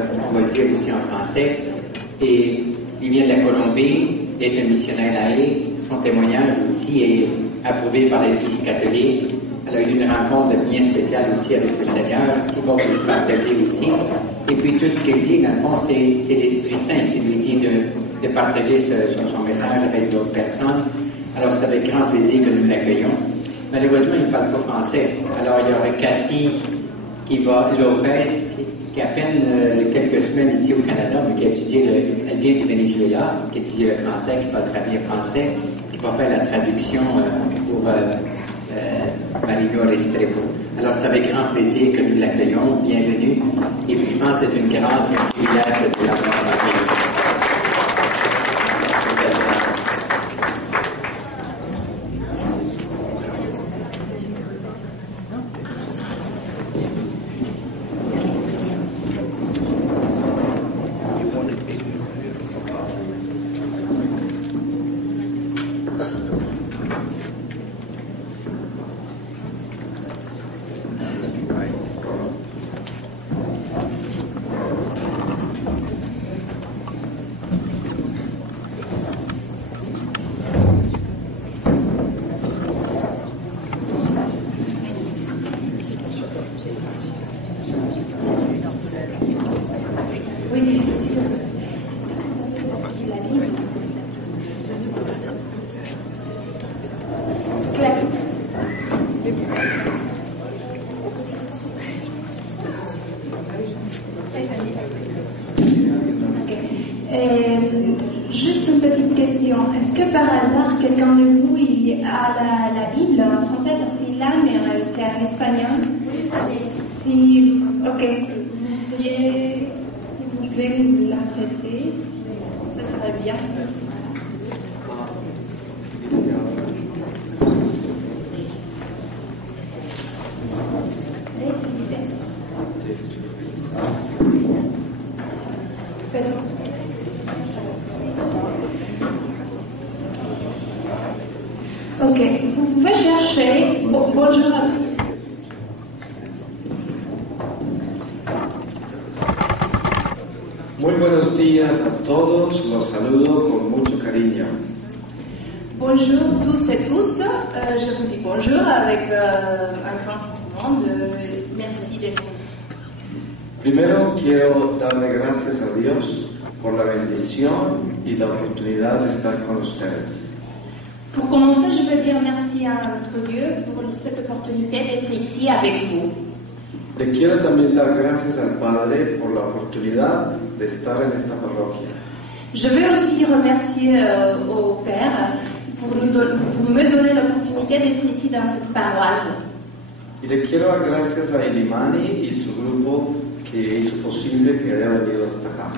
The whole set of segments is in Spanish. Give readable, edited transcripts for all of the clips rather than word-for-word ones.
On va le dire aussi en français. Et il vient de la Colombie, est un missionnaire laïque. Son témoignage aussi est approuvé par l'Église catholique. Elle a eu une rencontre bien spéciale aussi avec le Seigneur, qui va vous le partager aussi. Et puis tout ce qu'il dit, dans le fond, c'est l'Esprit Saint qui lui dit de partager son message avec d'autres personnes. Alors c'est avec grand plaisir que nous l'accueillons. Malheureusement, il ne parle pas français. Alors il y aurait Cathy Lopez, qui a à peine quelques semaines ici au Canada, mais qui a étudié, elle vient du Venezuela, qui étudie le français, qui parle très bien français, qui va faire la traduction pour Marie-Laure Restrepo. Alors c'est avec grand plaisir que nous l'accueillons. Bienvenue. Et puis je pense que c'est une grâce et un privilège de l'avoir accueilli. Juste une petite question. Est-ce que par hasard, quelqu'un de vous a la Bible en français? Parce qu'il l'a, mais c'est en espagnol. Si, ok. Vous pourriez, s'il vous plaît, nous la prêter. Ça serait bien. Ok, vous pouvez chercher. Bonjour. Muy buenos días a todos, los saludo con mucho cariño. Bonjour tous et toutes, je vous dis bonjour avec un grand sentiment de merci d'être ici. Primero quiero darle gracias a Dios por la bendición y la oportunidad de estar con ustedes. Pour commencer, je veux dire merci à notre Dieu pour cette opportunité d'être ici avec vous. Le quiero también dar gracias al Padre por la oportunidad de estar en esta parroquia. Je veux aussi remercier au Père pour me donner l'opportunité d'être ici dans cette paroisse. Y le quiero dar gracias a Ilimani y su grupo que hizo posible que haya venido hasta acá.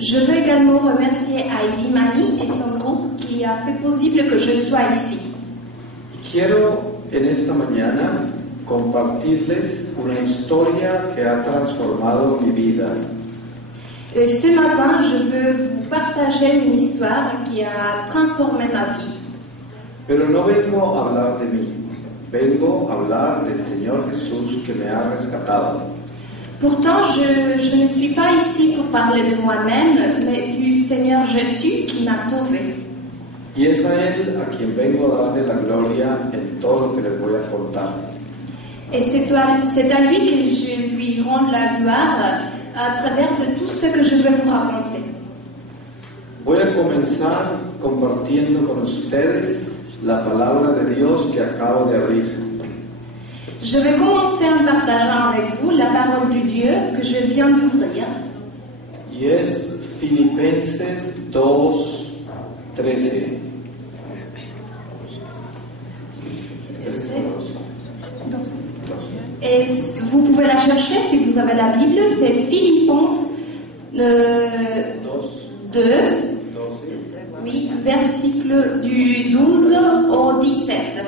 Je veux également remercier à Ilimani et son groupe qui a fait possible que je sois ici. Quiero en esta mañana compartirles una historia que ha transformado mi vida. Et ce matin, je veux vous partager une histoire qui a transformé ma vie. Pero no vengo a hablar de mí, vengo a hablar del Señor Jesús que me ha rescatado. Pourtant, je ne suis pas ici pour parler de moi-même, mais du Seigneur Jésus qui m'a sauvé. Y es a Él a quien vengo a darle la gloria en todo lo que les voy a contar. Et c'est à lui que je lui rends la gloire à travers de tout ce que je veux vous raconter. Voy a comenzar compartiendo con ustedes la palabra de Dios que acabo de abrir. Je vais commencer en partageant avec vous la parole de Dieu que je viens d'ouvrir. Y es Filipenses 2:13. Et vous pouvez la chercher si vous avez la Bible, c'est Philippiens 2, oui, verset du 12 au 17.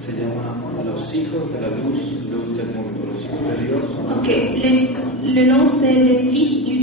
Se llama Los hijos de la luz del mundo, los hijos de Dios. Ok, le nom c'est les fils du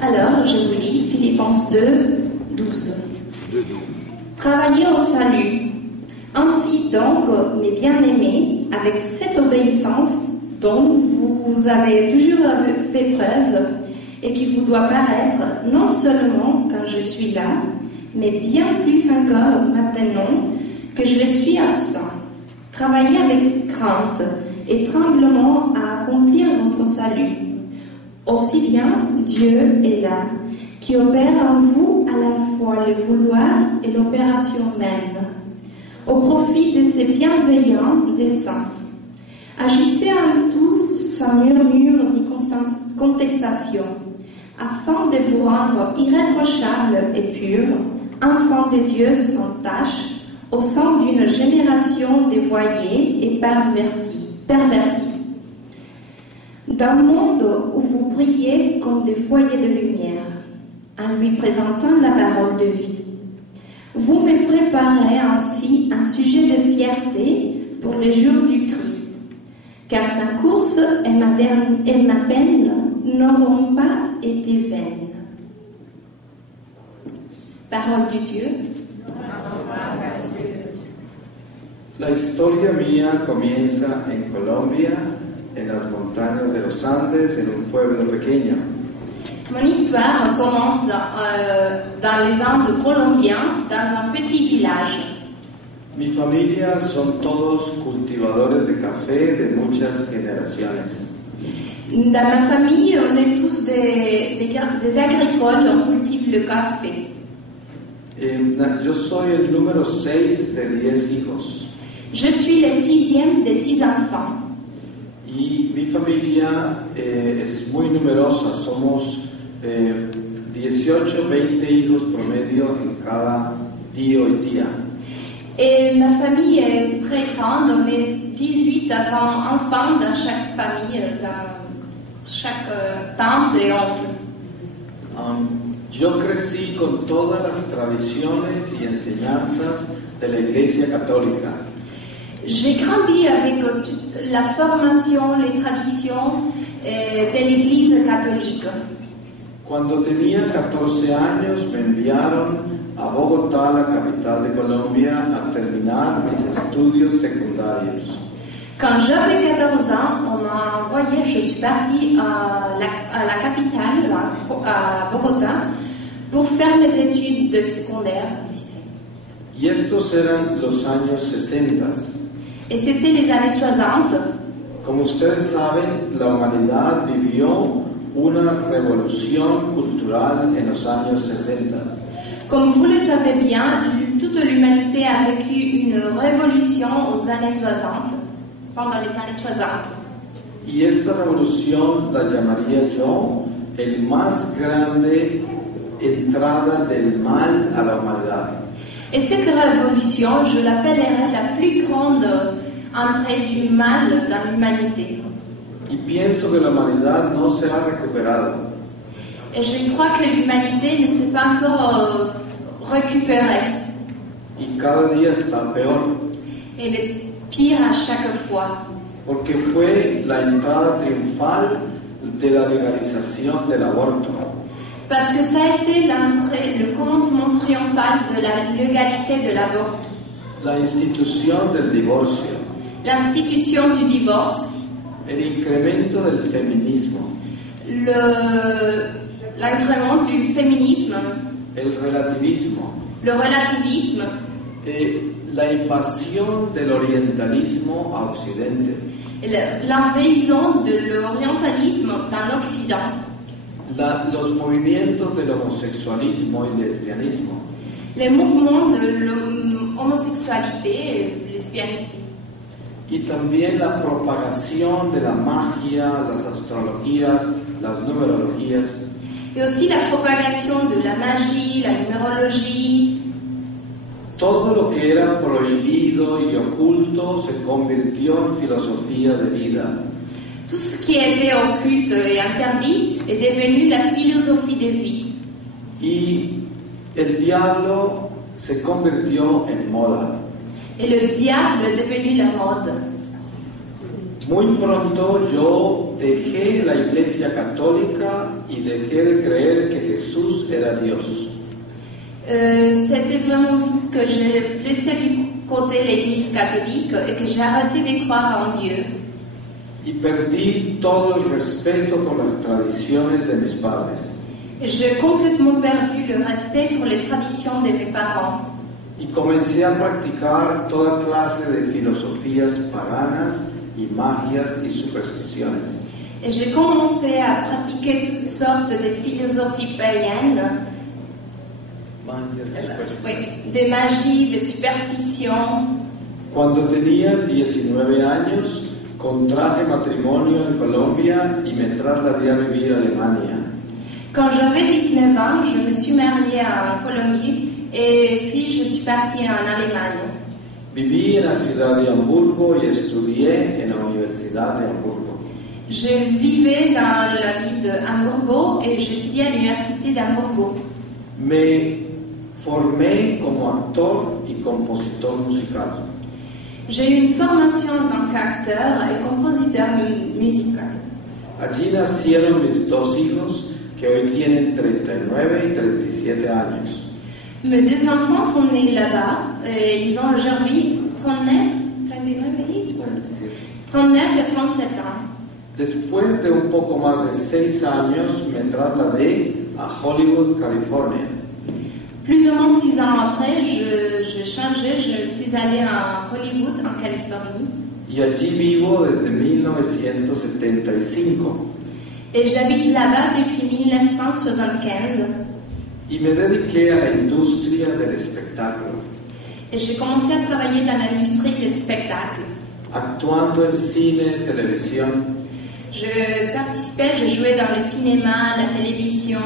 Alors, je vous lis Philippenses 2, 12. Travaillez au salut. Ainsi donc, mes bien-aimés, avec cette obéissance dont vous avez toujours fait preuve et qui vous doit paraître non seulement quand je suis là, mais bien plus encore maintenant que je suis absent. Travaillez avec crainte et tremblement à accomplir votre salut. Aussi bien Dieu est là, qui opère en vous à la fois le vouloir et l'opération même, au profit de ses bienveillants desseins. Agissez en tout sans murmure ni contestation, afin de vous rendre irréprochables et purs, enfants de Dieu sans tache, au sein d'une génération dévoyée et pervertie. D'un monde où vous brillez comme des foyers de lumière, en lui présentant la parole de vie. Vous me préparez ainsi un sujet de fierté pour les jours du Christ, car ma course et ma peine n'auront pas été vaines. Parole de Dieu. La historia mía comienza en Colombia, en las montañas de los Andes, en un pueblo pequeño. Mon histoire commence dans les Andes colombiens, dans un petit village. Mi familia son todos cultivadores de café de muchas generaciones. Dans ma famille, on est tous des agricoles, on cultive le café. Yo soy el número 6 de 10 hijos. Je suis le 6e des 6 enfants. Y mi familia es muy numerosa, somos 18, 20 hijos promedio en cada tío y tía. Et ma famille est très grande, on est 18 enfants dans chaque famille, dans chaque tante et oncle. Yo crecí con todas las tradiciones y enseñanzas de la Iglesia Católica. J'ai grandi avec toute la formation, les traditions de l'Église catholique. Cuando tenía 14 años me enviaron a Bogotá, la capital de Colombia, a terminar mis estudios secundarios. Quand j'avais 14 ans, on m'a envoyé, je suis partie à la capitale, à Bogotá, pour faire mes études de secondaire, lycée. Y estos eran los años 60. Et c'était les années 60. Como ustedes saben, la humanidad vivió una revolución cultural en los años 60. Comme vous le savez bien, toute l'humanité a vécu une révolution aux années 60, pendant les années 60. Y esta revolución la llamaría yo el más grande entrada del mal a la humanidad. Et cette révolution, je l'appellerai la plus grande entrée du mal dans l'humanité. Y pienso que la humanidad no se ha recuperado. Et je crois que l'humanité ne s'est pas encore récupérée. Y cada día está peor. Elle est pire à chaque fois. Porque fue la entrada triunfal de la legalización del aborto. Parce que ça a été le commencement triomphal de la légalité de l'avortement. La institución del divorcio. L'institution du divorce. El incremento del feminismo. L'incrément du féminisme. El relativismo. Le relativisme. La invasión del orientalismo a Occidente. L'invasion de l'orientalisme dans l'Occident. Los movimientos del homosexualismo y lesbianismo. Les mouvements de l'homosexualité et lesbianisme. Y también la propagación de la magia, las astrologías, las numerologías. Et aussi la propagation de la magie, la numérologie. Todo lo que era prohibido y oculto se convirtió en filosofía de vida. Tout ce qui était occulte et interdit est devenu la philosophie de vie. y el diablo se convirtió en moda. Et le diable est devenu la mode. Muy pronto yo dejé la iglesia católica y dejé de creer que Jesús era Dios. C'était vraiment que j'ai laissé du côté l'Église catholique et que j'ai arrêté de croire en Dieu. Y perdí todo el respeto por las tradiciones de mis padres. J'ai complètement perdu le respect pour les traditions de mes parents. Y comencé a practicar toda clase de filosofías paganas y magias y supersticiones. Et j'ai commencé à pratiquer toutes sortes de philosophies païennes, de magie, de superstitions. Cuando tenía 19 años, contraje matrimonio en Colombia y me trasladé a vivir a Alemania. Quand j'avais 19 ans, je me suis mariée en Colombie et puis je suis partie en Allemagne. Viví en la ciudad de Hamburgo y estudié en la Universidad de Hamburgo. Je vivais dans la ville de Hamburgo et j'étudiais à l'université d'Hamburgo. Me formé como actor y compositor musical. J'ai eu une formation en tant qu'acteur et compositeur musical. Allí nacieron mis dos hijos que hoy tienen 39 y 37 años. Mes deux enfants sont nés là-bas et ils ont aujourd'hui 39 et 37 ans. Después de un poco más de 6 años me trasladé a Hollywood, California. Plus ou moins 6 ans après, je changeais, je suis allée à Hollywood, en Californie. Y allí vivo desde 1975. Et j'habite là-bas depuis 1975. Y me dediqué a la industria del espectáculo, Et j'ai commencé à travailler dans l'industrie du spectacle. actuando en cine, televisión. Je participais, je jouais dans le cinéma, la télévision.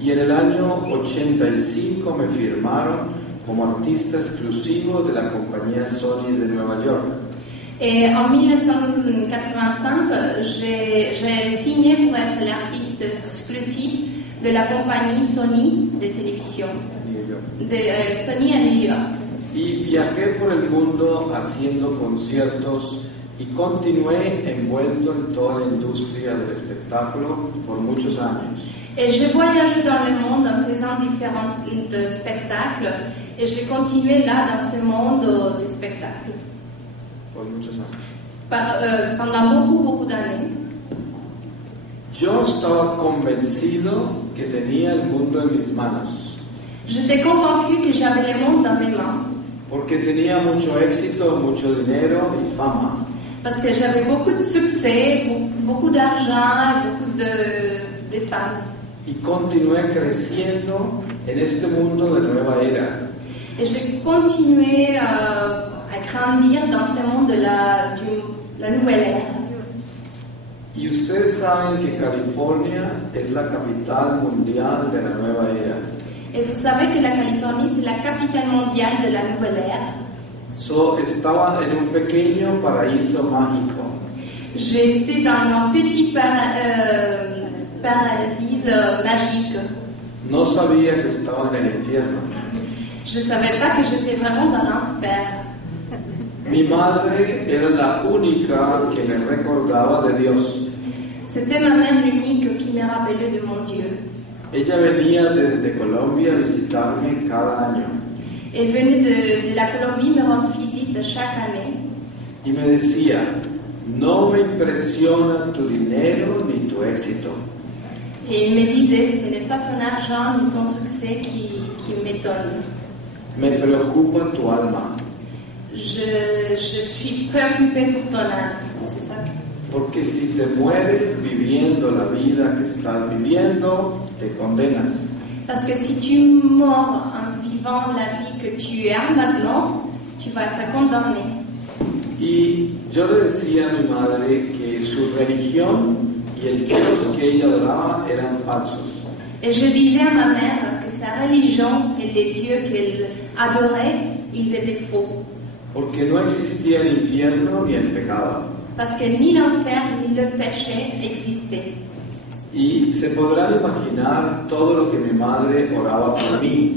Y en el año 85 me firmaron como artista exclusivo de la compañía Sony de Nueva York. Et en 1985, j'ai signé pour être l'artiste exclusif de la compagnie Sony de télévision, New York. de Sony à New York. Y viajé por el mundo haciendo conciertos y continué envuelto en toda la industria del espectáculo por muchos años. Et j'ai voyagé dans le monde en faisant différents spectacles et j'ai continué là dans ce monde des spectacles Por muchos años. pendant beaucoup d'années. Yo estaba convencido que tenía el mundo en mis manos, J'étais convaincue que j'avais le monde dans mes mains porque tenía mucho éxito, mucho dinero y fama. parce que j'avais beaucoup de succès, beaucoup d'argent, beaucoup de femmes. Y continué creciendo en este mundo de nueva era. Et j'ai continué à grandir dans ce monde de la nouvelle ère. Y ustedes saben que California es la capital mundial de la nueva era. Et vous savez que la Californie, c'est la capitale mondiale de la nouvelle ère. Estaba en un pequeño paraíso mágico. J'étais dans un petit paradis magique. No sabía que estaba en el infierno. Je ne savais pas que j'étais vraiment dans l'enfer. Mi madre era la única que me recordaba de Dios. C'était ma mère l'unique qui me rappelait de mon Dieu. Ella venía desde Colombia a visitarme cada año Elle venait de la Colombie me rendre visite chaque année. y me decía, no me impresiona tu dinero ni tu éxito. Et il me disait, ce n'est pas ton argent ni ton succès qui m'étonne. Me preocupa tu alma, Je suis préoccupée pour ton âme, c'est ça. porque si te mueres viviendo la vida que estás viviendo, te condenas. Parce que si tu mors en vivant la vie que tu as maintenant, tu vas être condamné. Y yo le decía a mi madre que su religión y el Dios que ella adoraba eran falsos. Et je disais à ma mère que sa religion et les dieux qu'elle adorait, ils étaient faux. Porque no existía el infierno ni el pecado. Parce que ni l'enfer ni le péché existaient. Y se podrán imaginar todo lo que mi madre oraba por mí.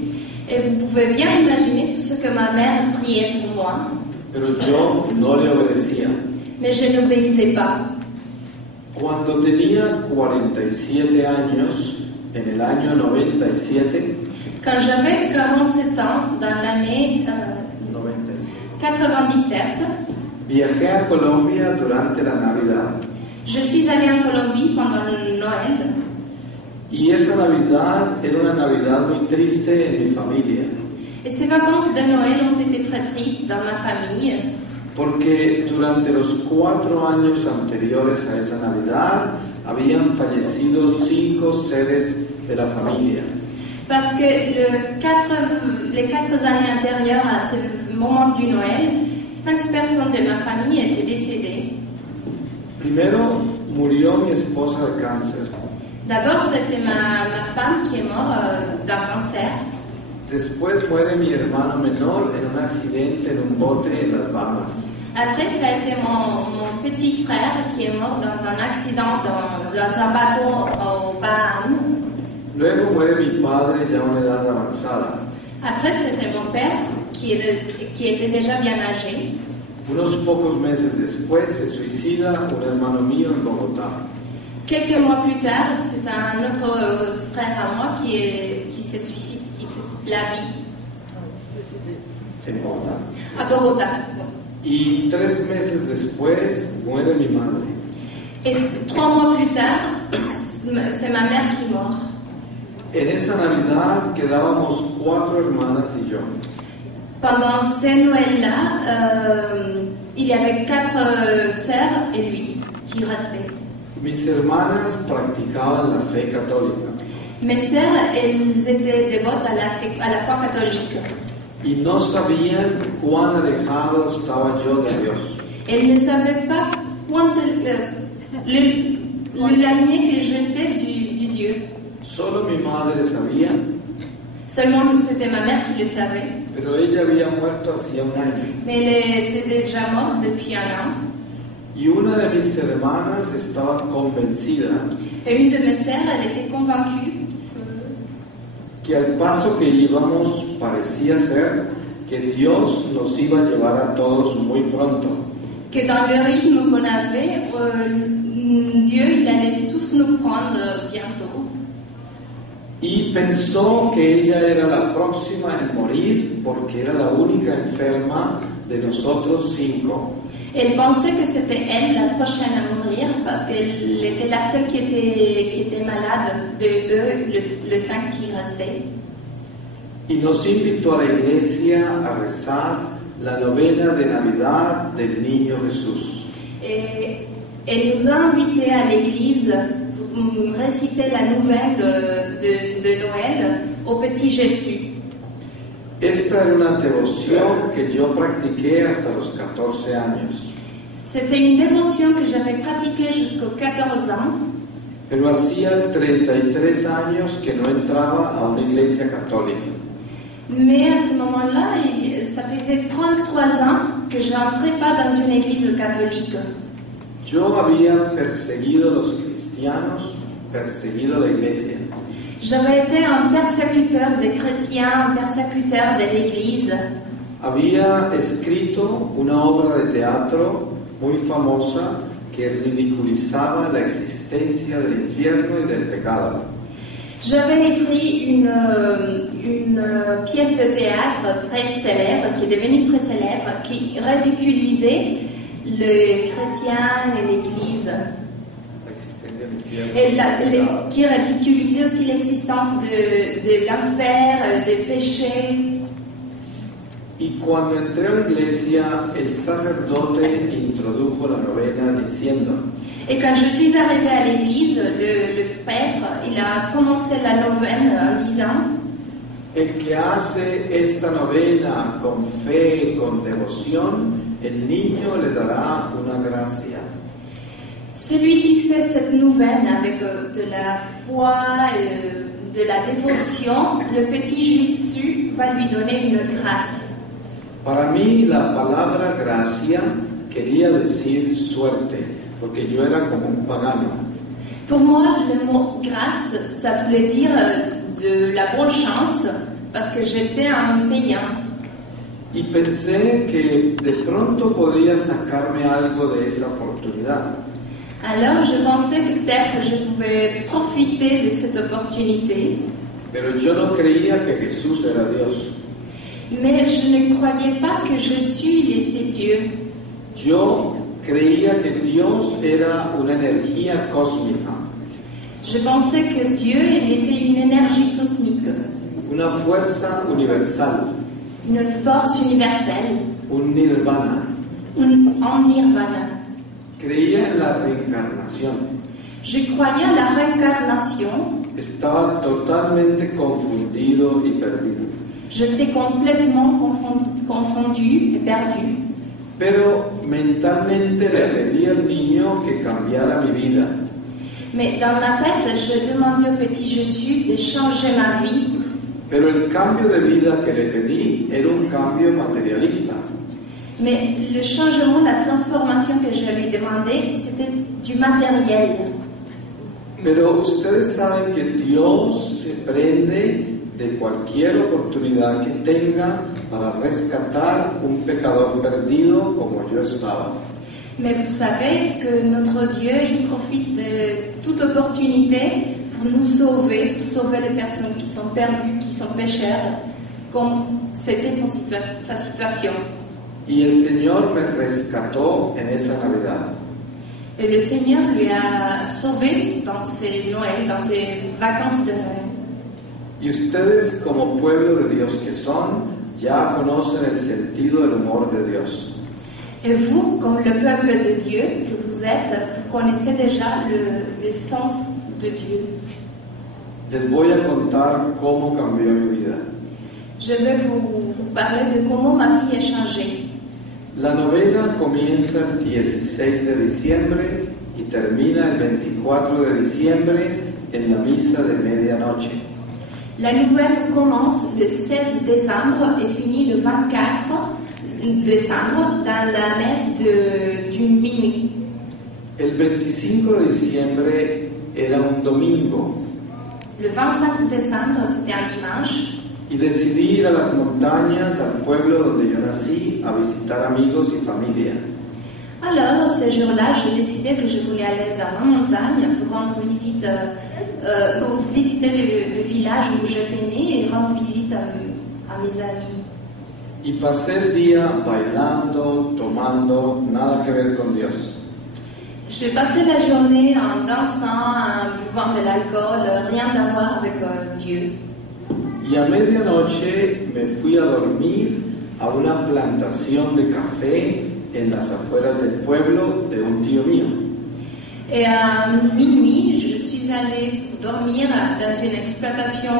Et vous pouvez bien imaginer tout ce que ma mère priait pour moi, Pero yo no le obedecía. mais je n'obéissais pas. Cuando tenía 47 años, en el año 97, Quand j'avais 47 ans, dans l'année 97, viajé a Colombia durante la Navidad. je suis allée en Colombie pendant le Noël. Y esa Navidad era una Navidad muy triste en mi familia, Et ces vacances de Noël ont été très tristes dans ma famille, porque durante los 4 años anteriores a esa Navidad habían fallecido 5 seres de la familia. parce que les 4 années antérieures à ce moment du Noël, 5 personnes de ma famille étaient décédées. Primero murió mi esposa de cáncer. D'abord, c'était ma femme qui est morte d'un cancer. Después muere mi hermano menor en un accidente en un bote en las Bahamas. Après, ça a été mon petit frère qui est mort dans un accident dans un bateau aux Bahamas. Luego muere mi padre ya a una edad avanzada. Après, c'était mon père qui était déjà bien âgé. Unos pocos meses después se suicida un hermano mío en Bogotá. Quelques mois plus tard, c'est un autre frère à moi qui se suicide, la vie En Bogotá. à Bogotá. Y 3 meses después muere mi madre. Et 3 mois plus tard, c'est ma mère qui est morte. En esa Navidad quedábamos 4 hermanas y yo. Pendant ces Noëls-là, il y avait 4 sœurs et lui qui restaient. Mis hermanas practicaban la fe católica Mes sœurs, elles étaient dévotes à la foi catholique. y no sabían cuán alejado estaba yo de Dios. Elles ne savaient pas l'éloigné que j'étais du Dieu. Solo mi madre sabía, Seulement, c'était ma mère qui le savait. pero ella había muerto hacía un año. Mais elle était déjà morte depuis 1 an. Y una de mis hermanas estaba convencida Et une de mes sœurs, elle était convaincue que al paso que íbamos parecía ser que Dios nos iba a llevar a todos muy pronto. que dans le rythme qu'on avait, Dieu, il allait tous nous prendre bientôt. Y pensó que ella era la próxima en morir porque era la única enferma de nosotros 5. Elle pensait que c'était elle la prochaine à mourir parce qu'elle était la seule qui était malade de eux, le 5 qui restait. Y nos invitó a la iglesia a rezar la novena de Navidad del Niño Jesús. Et elle nous a invités à l'église pour réciter la nouvelle de Noël au petit Jésus. Esta era una devoción que yo practiqué hasta los 14 años. C'était une dévotion que j'avais pratiquée jusqu'aux 14 ans. Pero hacía 33 años que no entraba a una iglesia católica. Mais à ce moment-là, ça faisait 33 ans que je n'entrais pas dans une église catholique. Yo había perseguido a los cristianos, perseguido a la iglesia. J'avais été un persécuteur des chrétiens, un persécuteur de l'église. Había escrito una obra de teatro muy famosa que ridiculizaba la existencia del infierno y del pecado. J'avais écrit une pièce de théâtre très célèbre, qui est devenue très célèbre, qui ridiculisait le chrétien et l'église. Et qui ridiculisait aussi l'existence de l'enfer, des péchés. Y cuando entré a la iglesia, el sacerdote introdujo la novena diciendo: Et quand je suis arrivée à l'église, le prêtre, il a commencé la novena en disant: el que hace esta novena con fe, con devoción, el niño le dará una gracia. Celui qui fait cette nouvelle avec de la foi, de la dévotion, le petit Jésus va lui donner une grâce. Para mí la palabra gracia quería decir suerte, porque yo era como un pagano. Pour moi, le mot grâce, ça voulait dire de la bonne chance, parce que j'étais un païen. Y pensé que de pronto podía sacarme algo de esa oportunidad. Alors, je pensais que peut-être je pouvais profiter de cette opportunité, Pero yo no creía que Jesús era Dios. mais je ne croyais pas que Jésus, il était Dieu. Yo creía que Dios era una energía cósmica, Je pensais que Dieu, il était une énergie cosmique, una fuerza universal, une force universelle, un nirvana. en nirvana. Creía en la reencarnación. Je croyais en la réincarnation. Estaba totalmente confundido y perdido. J'étais complètement confondu et perdu. Pero mentalmente le pedí al niño que cambiara mi vida. Mais dans ma tête, je demandais au petit Jésus de changer ma vie. Pero el cambio de vida que le pedí era un cambio materialista. Mais le changement, la transformation que je lui demandais, c'était du matériel. Pero ustedes saben que Dios se prende de cualquier oportunidad que tenga para rescatar un pecador perdido como yo estaba. Mais vous savez que notre Dieu, il profite de toute opportunité pour nous sauver, pour sauver les personnes qui sont perdues, qui sont pécheurs, comme c'était sa situation. Y el Señor me rescató en esa Navidad. Et le Seigneur lui a sauvé dans ses Noël, dans ses vacances de Noël. Y ustedes, como pueblo de Dios que son, ya conocen el sentido del humor de Dios. Et vous, comme le peuple de Dieu que vous êtes, vous connaissez déjà le sens de Dieu. Les voy a contar cómo cambió mi vida. Je vais vous parler de comment ma vie a changé. La novena comienza el 16 de diciembre y termina el 24 de diciembre en la misa de medianoche. La nouvelle commence le 16 décembre et finit le 24 décembre dans la messe du minuit. El 25 de diciembre era un domingo Le 25 décembre, c'était un dimanche. y decidí ir a las montañas, al pueblo donde yo nací, a visitar amigos y familia. Alors, ce jour-là, j'ai décidé que je voulais aller dans la montagne pour rendre visite, pour visiter le village où j'étais née et rendre visite à mes amis. Y pasé el día bailando, tomando, nada que ver con Dios. J'ai passé la journée en dansant, en buvant de l'alcool, rien à voir avec Dieu. Y a medianoche me fui a dormir a una plantación de café en las afueras del pueblo de un tío mío. Et à minuit, je suis allée dormir dans une exploitation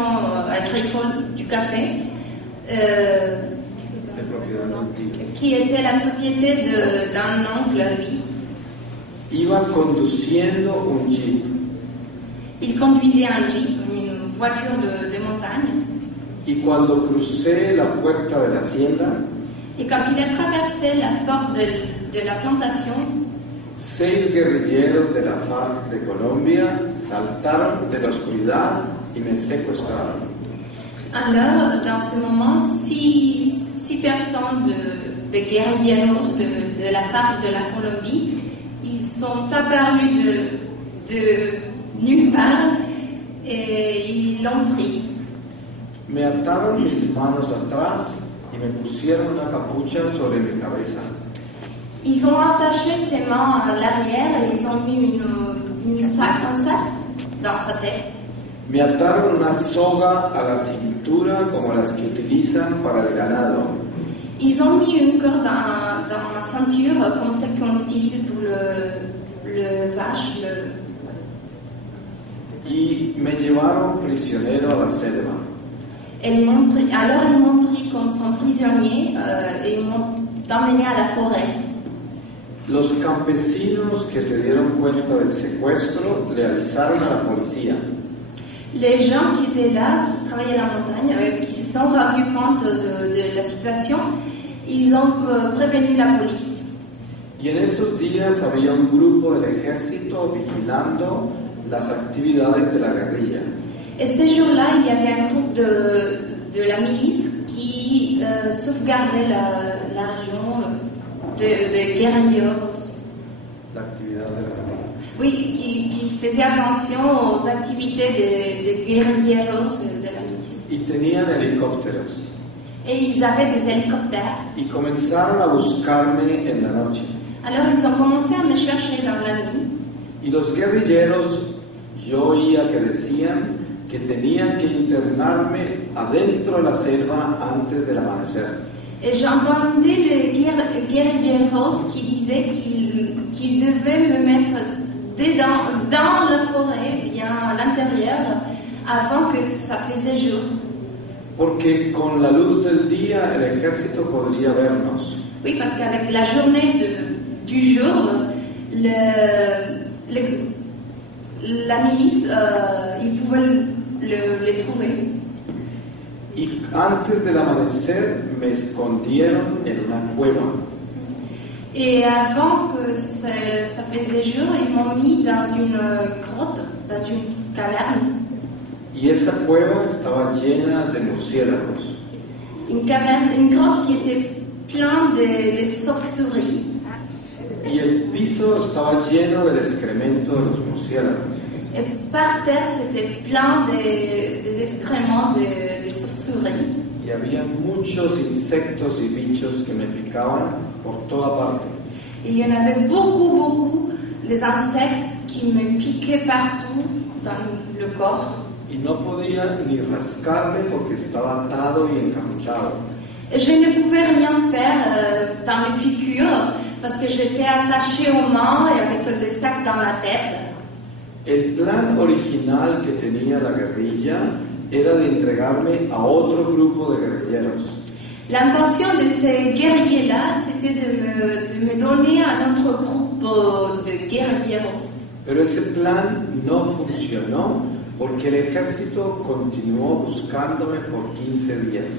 agricole du café, De propiedad de un tío. qui était la propriété d'un oncle à lui. Iba conduciendo un jeep Il conduisait un jeep, une voiture de montagne. y cuando crucé la puerta de la hacienda, Et quand il a traversé la porte de la plantation, 6 guerrilleros de la FARC de Colombia saltaron de la oscuridad y me secuestraron. alors, dans ce moment, six personnes de guerrilleros de la FARC de la Colombie, ils sont apparus de nulle part et ils l'ont pris. Me ataron mis manos atrás y me pusieron una capucha sobre mi cabeza. Ils ont attaché ses mains à l'arrière et ils ont mis un sac dans sa tête. Me ataron una soga a la cintura como las que utilizan para el ganado. Ils ont mis une corde dans ma ceinture comme celle qu'on utilise pour le vache. Y me llevaron prisionero a la selva. Alors ils m'ont pris comme son prisonnier et ils m'ont emmené à la forêt. Los campesinos que se dieron cuenta del secuestro le avisaron a la policía. Les gens qui étaient là, qui travaillaient à la montagne, qui se sont rendus compte de la situation, ils ont prévenu la police. Y en estos días había un grupo del ejército vigilando las actividades de la guerrilla. Et ces jours-là, il y avait un groupe de la milice qui sauvegardait la région de guerrilleros. La actividad de la guerrilla. Oui, qui faisait attention aux activités des guerrilleros de la milice. Y tenían helicópteros. Et ils avaient des hélicoptères. Y comenzaron a buscarme en la noche. Alors ils ont commencé à me chercher dans la nuit. Y los guerrilleros, yo oía que decían que tenían que internarme adentro de la selva antes del amanecer. Et j'entendais les guerrilleros qui disaient qu'ils devaient me mettre dans la forêt, bien à l'intérieur, avant que ça faisait jour. Porque con la luz del día el ejército podría vernos. Oui, parce qu'avec la journée du jour, la milice, ils pouvaient les trouver. Y antes del amanecer me escondieron en una cueva. Et avant que ça faisait jour, ils m'ont mis dans une grotte, dans une caverne. Y esa cueva estaba llena de murciélagos. Une grotte qui était pleine de chauves-souris. Y el piso estaba lleno del excremento de los murciélagos. Et par terre, c'était plein des excréments de chauves-souris. Y había muchos insectos y bichos que me picaban por toda parte. Et il y en avait beaucoup, des insectes qui me piquaient partout dans le corps. Y no podía ni rascarme porque estaba atado y encapuchado. Et je ne pouvais rien faire dans les piqûres parce que j'étais attachée aux mains et avec le sac dans la tête. El plan original que tenía la guerrilla era de entregarme a otro grupo de guerrilleros. L'intention de ces guerriers-là, c'était de me donner à un autre groupe de guerrilleros. Pero ese plan no funcionó porque el ejército continuó buscándome por 15 días.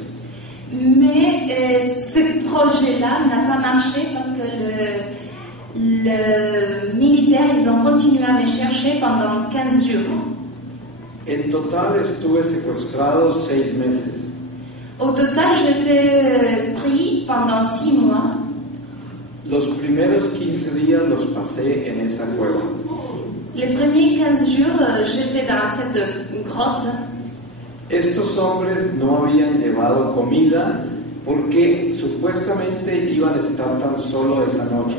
Mais ce projet-là n'a pas marché parce que le militaire, ils ont continué à me chercher pendant 15 jours. En total estuve secuestrado 6 meses. Au total, j'étais pris pendant 6 mois. Los primeros 15 días los pasé en esa cueva. Les premiers 15 jours, j'étais dans cette grotte. Estos hombres no habían llevado comida porque supuestamente iban a estar tan solo esa noche.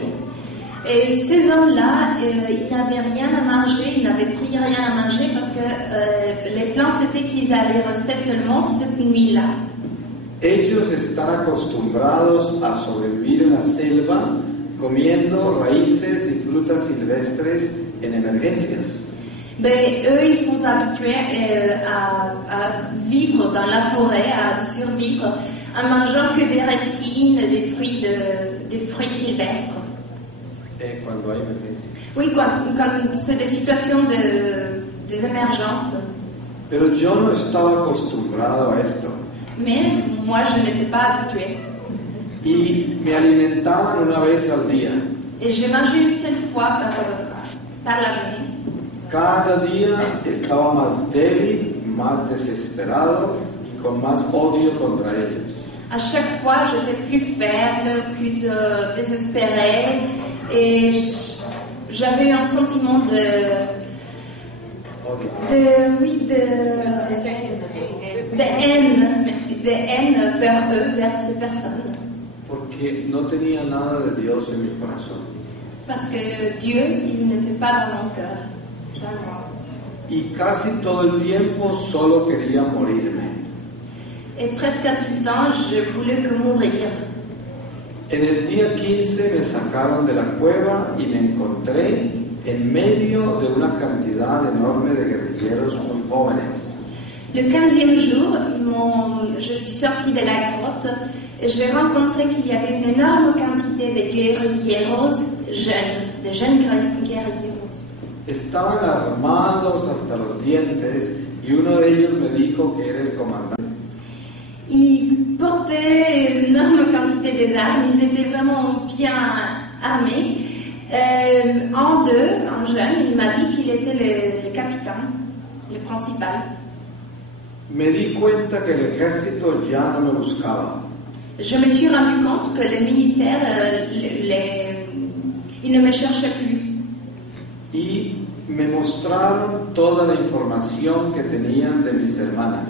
Et ces hommes-là, ils n'avaient rien à manger, ils n'avaient pris rien à manger parce que les plans c'était qu'ils allaient rester seulement cette nuit-là. Ellos están acostumbrados a sobrevivir en la selva comiendo raíces y frutas silvestres en emergencias. Mais eux, ils sont habitués à vivre dans la forêt, à survivre, en mangeant que des racines, des fruits sylvestres. Cuando hay emergencias. Oui, quand c'est des situations des émergences. Pero yo no estaba acostumbrado a esto. Mais moi, je n'étais pas habituée. Y me alimentaban una vez al día. Et j'ai mangé une seule fois par la journée. Cada día estaba más débil, más desesperado y con más odio contra ellos. À chaque fois, j'étais plus faible, plus désespérée, et j'avais un sentiment de haine, merci, de haine vers eux, vers ces personnes. Porque no tenía nada de Dios en mi corazón. Parce que Dieu, il n'était pas dans mon cœur. Y casi todo el tiempo solo quería morirme. Et presque tout le temps, je voulais que mourir. En el día 15 me sacaron de la cueva y me encontré en medio de una cantidad enorme de guerrilleros muy jóvenes. Le 15e jour, je suis sortie de la grotte et j'ai rencontré qu'il y avait une énorme quantité de guerrilleros jeunes, de jeunes guerrilleros. Estaban armados hasta los dientes y uno de ellos me dijo que era el comandante. Ils portaient une énorme quantité d'armes, ils étaient vraiment bien armés. Un d'eux, un jeune, il m'a dit qu'il était le le principal. Me di cuenta que el ejército ya no me buscaba. Je me suis rendu compte que les militaires, ils ne me cherchaient plus. Y me mostraron toda la información que tenían de mis hermanas.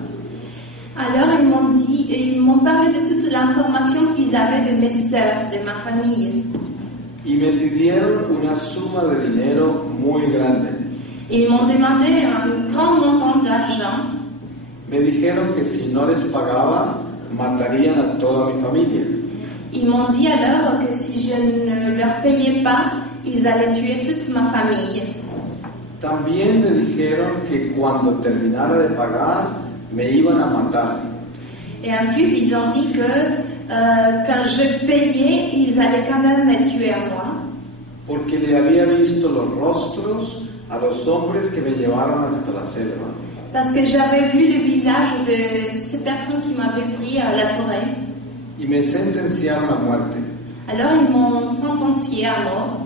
Alors ils m'ont parlé de toute l'information qu'ils avaient de mes sœurs, de ma famille. Y me pidieron una suma de dinero muy grande. Et ils m'ont demandé un grand montant d'argent. Me dijeron que si no les pagaba, matarían a toda mi familia. Ils m'ont dit alors que si je ne leur payais pas, ils allaient tuer toute ma famille. También me dijeron que cuando terminara de pagar, me iban a matar. Et en plus, ils ont dit que quand je payais, ils allaient quand même me tuer à moi. Porque le había visto los rostros a los hombres que me llevaron hasta la selva. Parce que j'avais vu le visage de ces personnes qui m'avaient pris à la forêt. Y me sentenciaron a muerte. Alors ils m'ont sentencié à mort.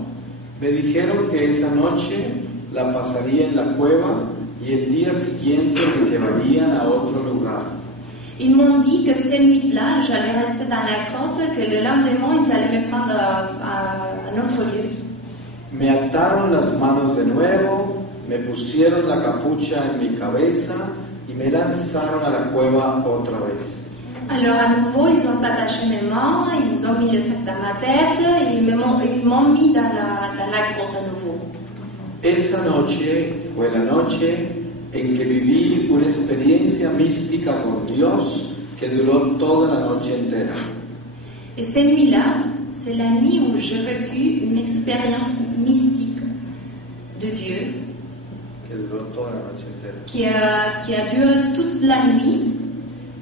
Me dijeron que esa noche la pasaría en la cueva y el día siguiente me llevarían a otro lugar. Ils m'ont dit que cette nuit-là, j'allais rester dans la grotte, que le lendemain, ils allaient me prendre à un autre lieu. Me ataron las manos de nuevo, me pusieron la capucha en mi cabeza y me lanzaron a la cueva otra vez. Alors à nouveau, ils ont attaché mes mains, ils ont mis le sac dans ma tête, et ils m'ont mis dans la grotte à nouveau. Esa noche fue la noche en que viví una experiencia mística con Dios que duró toda la noche entera. Et cette nuit-là, c'est la nuit où j'ai vécu une expérience mystique de Dieu Que duró toda la noche entera. qui a duré toute la nuit.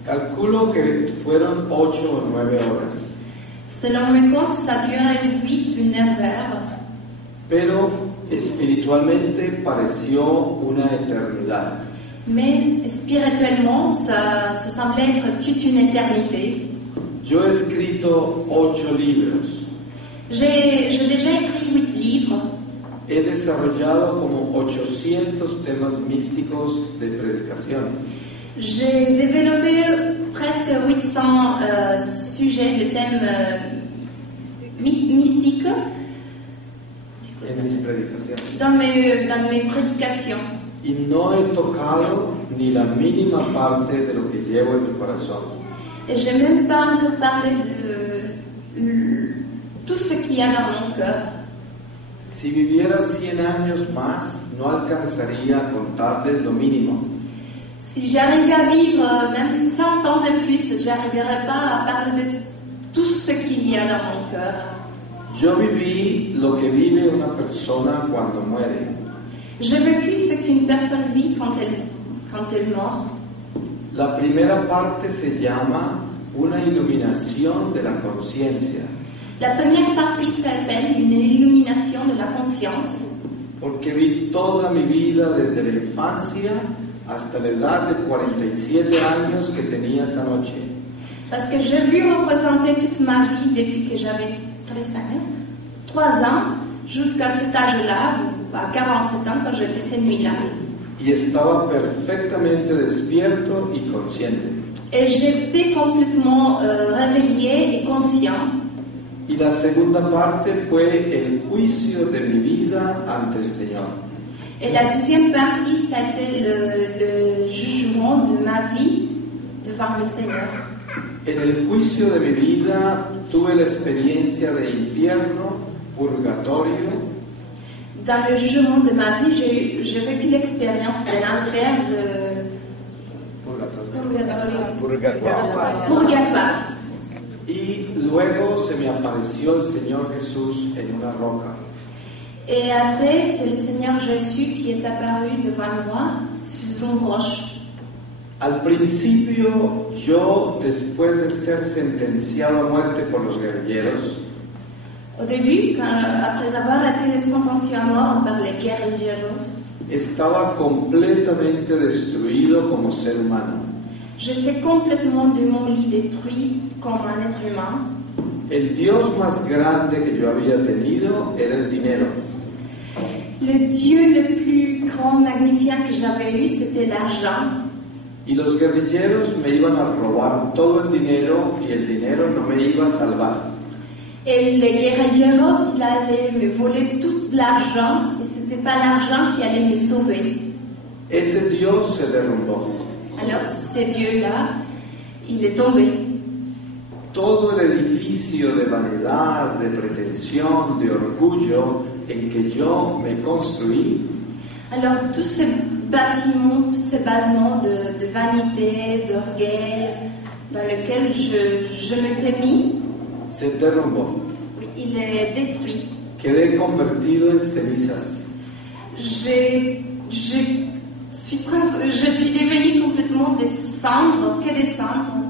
Calculo que fueron 8 o 9 horas. Selon mes comptes, ça a duré 8 ou 9 heures. Pero espiritualmente pareció una eternidad. Mais spirituellement, ça semblait être toute une éternité. Yo he escrito 8 libros. J'ai déjà écrit 8 livres. He desarrollado como 800 temas místicos de predicaciones. J'ai développé presque 800 sujets de thèmes mystiques En mis predicaciones. dans mes prédications. Y no he tocado ni la mínima parte de lo que llevo en mi corazón. Et je n'ai même pas encore parlé de tout ce qu'il y a dans mon cœur. Si viviera 100 años más, no alcanzaría a contarles lo mínimo. Si j'arrivais à vivre même 100 ans de plus, je n'arriverais pas à parler de tout ce qu'il y a dans mon cœur. Yo viví lo que vive una persona cuando muere. J'ai vécu ce qu'une personne vit quand elle meurt. La primera parte se llama una iluminación de la conciencia, La première partie s'appelle une illumination de la conscience. porque vi toda mi vida desde la infancia hasta la edad de 47 años que tenía esa noche. Parce que j'ai vu représenter toute ma vie depuis que j'avais 3 ans jusqu'à cet âge-là, à 47 ans quand j'étais cette nuit-là. Y estaba perfectamente despierto y consciente. Et j'étais complètement réveillée et conscient. Y la segunda parte fue el juicio de mi vida ante el Señor. Et la deuxième partie, c'était le jugement de ma vie devant le Seigneur. En el juicio de mi vida tuve la experiencia de infierno, purgatorio, Dans le jugement de ma vie, j'ai vécu l'expérience de l'enfer de purgatoire. y luego se me apareció el Señor Jesús en una roca. Et après, c'est le Seigneur Jésus qui est apparu devant moi sur une roche. Al principio, yo, después de ser sentenciado a muerte por los guerrilleros, Au début, après avoir été sentencié à mort par les guerrilleros, estaba completamente destruido como ser humano. j'étais complètement de mon lit détruit comme un être humain. El Dios más grande que yo había tenido era el dinero. Le Dieu le plus point magnifiant que j'avais eu, c'était l'argent. Y los guerrilleros me iban a robar todo el dinero y el dinero no me iba a salvar. Et les guerrilleros, ils allaient me voler tout l'argent, et c'était pas l'argent qui allait me sauver. Ese Dios se derrumbó. Alors, ce Dieu-là, il est tombé. Todo el edificio de vanidad, de pretensión, de orgullo en que yo me construí, Alors, tous ces bâtiments, tous ces basements de vanité, d'orgueil, dans lesquels je m'étais mis, se derrumbó. il est détruit. Quedé convertido en cenizas. Je suis devenue complètement des cendres, que des cendres.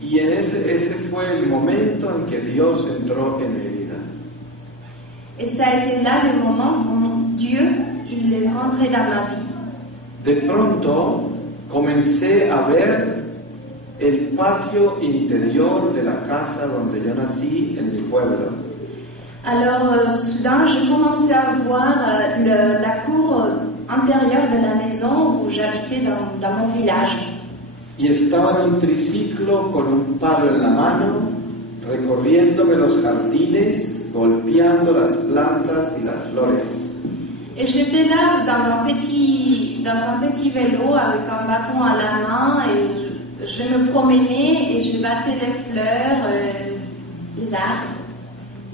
Y ese fue el momento en que Dios entró en mi vida. Et ça a été là le moment où Dieu, il est rentré dans ma vie. De pronto comencé a ver el patio interior de la casa donde yo nací en mi pueblo. Alors, soudain, j'ai commencé à voir la cour intérieure de la maison où j'habitais dans mon village. Y estaba en un triciclo con un palo en la mano, recorriéndome los jardines, golpeando las plantas y las flores. Et j'étais là dans un petit vélo avec un bâton à la main et je me promenais et je battais les fleurs, les arbres.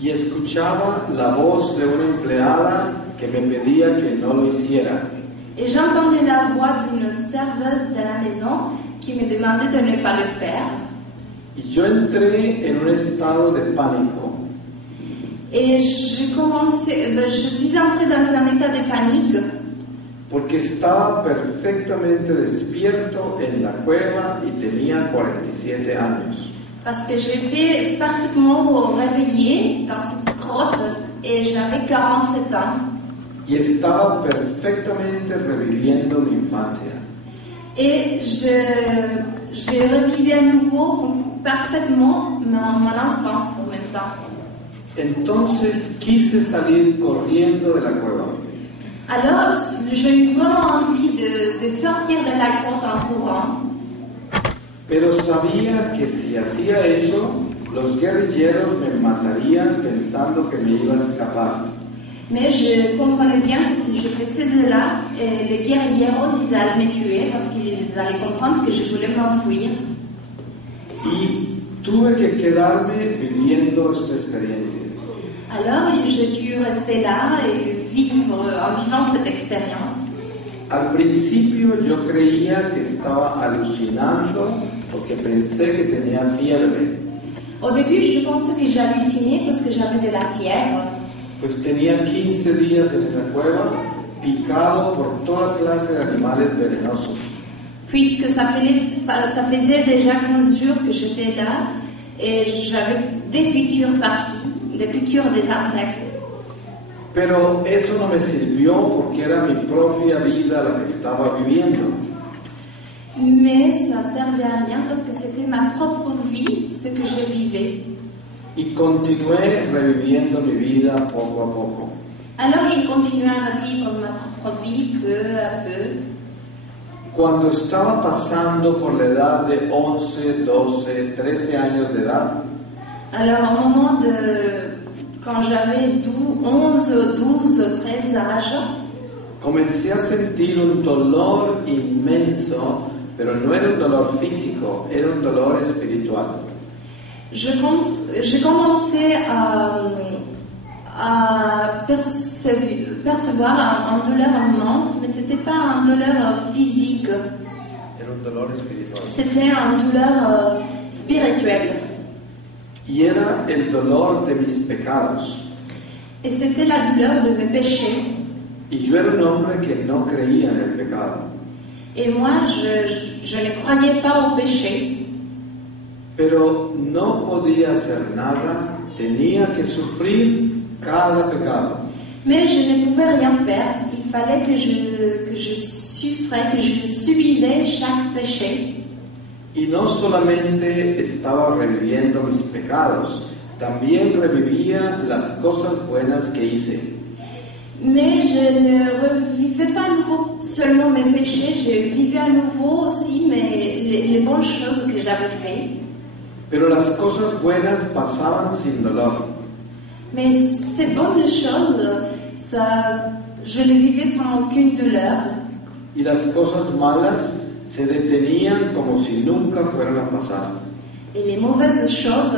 Y escuchaba la voz de una empleada que me pedía que no lo hiciera. Et j'entendais la voix d'une serveuse de la maison qui me demandait de ne pas le faire. Y yo entré en un estado de pánico. Et je suis entrée dans un état de panique. Porque estaba perfectamente despierto en la cueva y tenía 47 años. Parce que j'étais parfaitement réveillée dans cette grotte et j'avais 47 ans. Y estaba perfectamente reviviendo mi infancia. Et j'ai revivé à nouveau parfaitement mon enfance en même temps. Entonces quise salir corriendo de la cueva. Alors, j'ai eu vraiment envie de sortir de la grotte en courant. Pero sabía que si hacía eso, los guerrilleros me matarían pensando que me iba a escapar. Mais je comprenais bien que si je faisais cela, les guerrilleros, ils allaient me tuer parce qu'ils allaient comprendre que je voulais m'enfuir. Y tuve que quedarme viviendo esta experiencia. Alors, j'ai dû rester là et vivre en vivant cette expérience. Al principio yo creía que estaba alucinando porque pensé que tenía fiebre. Au début, je pensais que j'hallucinais parce que j'avais de la fièvre. Pues tenía 15 días en esa cueva, picado por toda clase de animales venenosos. Puisque ça faisait déjà 15 jours que j'étais là et j'avais des piqûres partout, des piqûres des insectes. Pero eso no me sirvió porque era mi propia vida la que estaba viviendo. Mais ça servait à rien parce que c'était ma propre vie, ce que je vivais. Y continué reviviendo mi vida poco a poco. Alors je continuais à vivre ma propre vie peu à peu. Cuando estaba pasando por la edad de 11, 12, 13 años de edad, Alors au moment quand j'avais 11, 12, 13 âges, comencé a sentir un dolor inmenso, pero no era un dolor físico, era un dolor espiritual. je commençais à percevoir un douleur immense, mais ce n'était pas un douleur physique, Era un dolor espiritual. c'était un douleur spirituelle. Y era el dolor de mis pecados. Et c'était la douleur de mes péchés. Y yo era un hombre que no creía en el pecado. Et moi, je ne croyais pas au péché. Pero no podía hacer nada, tenía que sufrir cada pecado. Mais je ne pouvais rien faire. Il fallait que je subissais chaque péché. Y no solamente estaba reviviendo mis pecados, también revivía las cosas buenas que hice. Mais je ne revivais pas à nouveau seulement mes péchés, je vivais à nouveau aussi les bonnes choses que j'avais faites. Pero las cosas buenas pasaban sin dolor. Mais ces bonnes choses, je les vivais sans aucune douleur. Y las cosas malas se detenían como si nunca fueran a pasar. Et les mauvaises choses,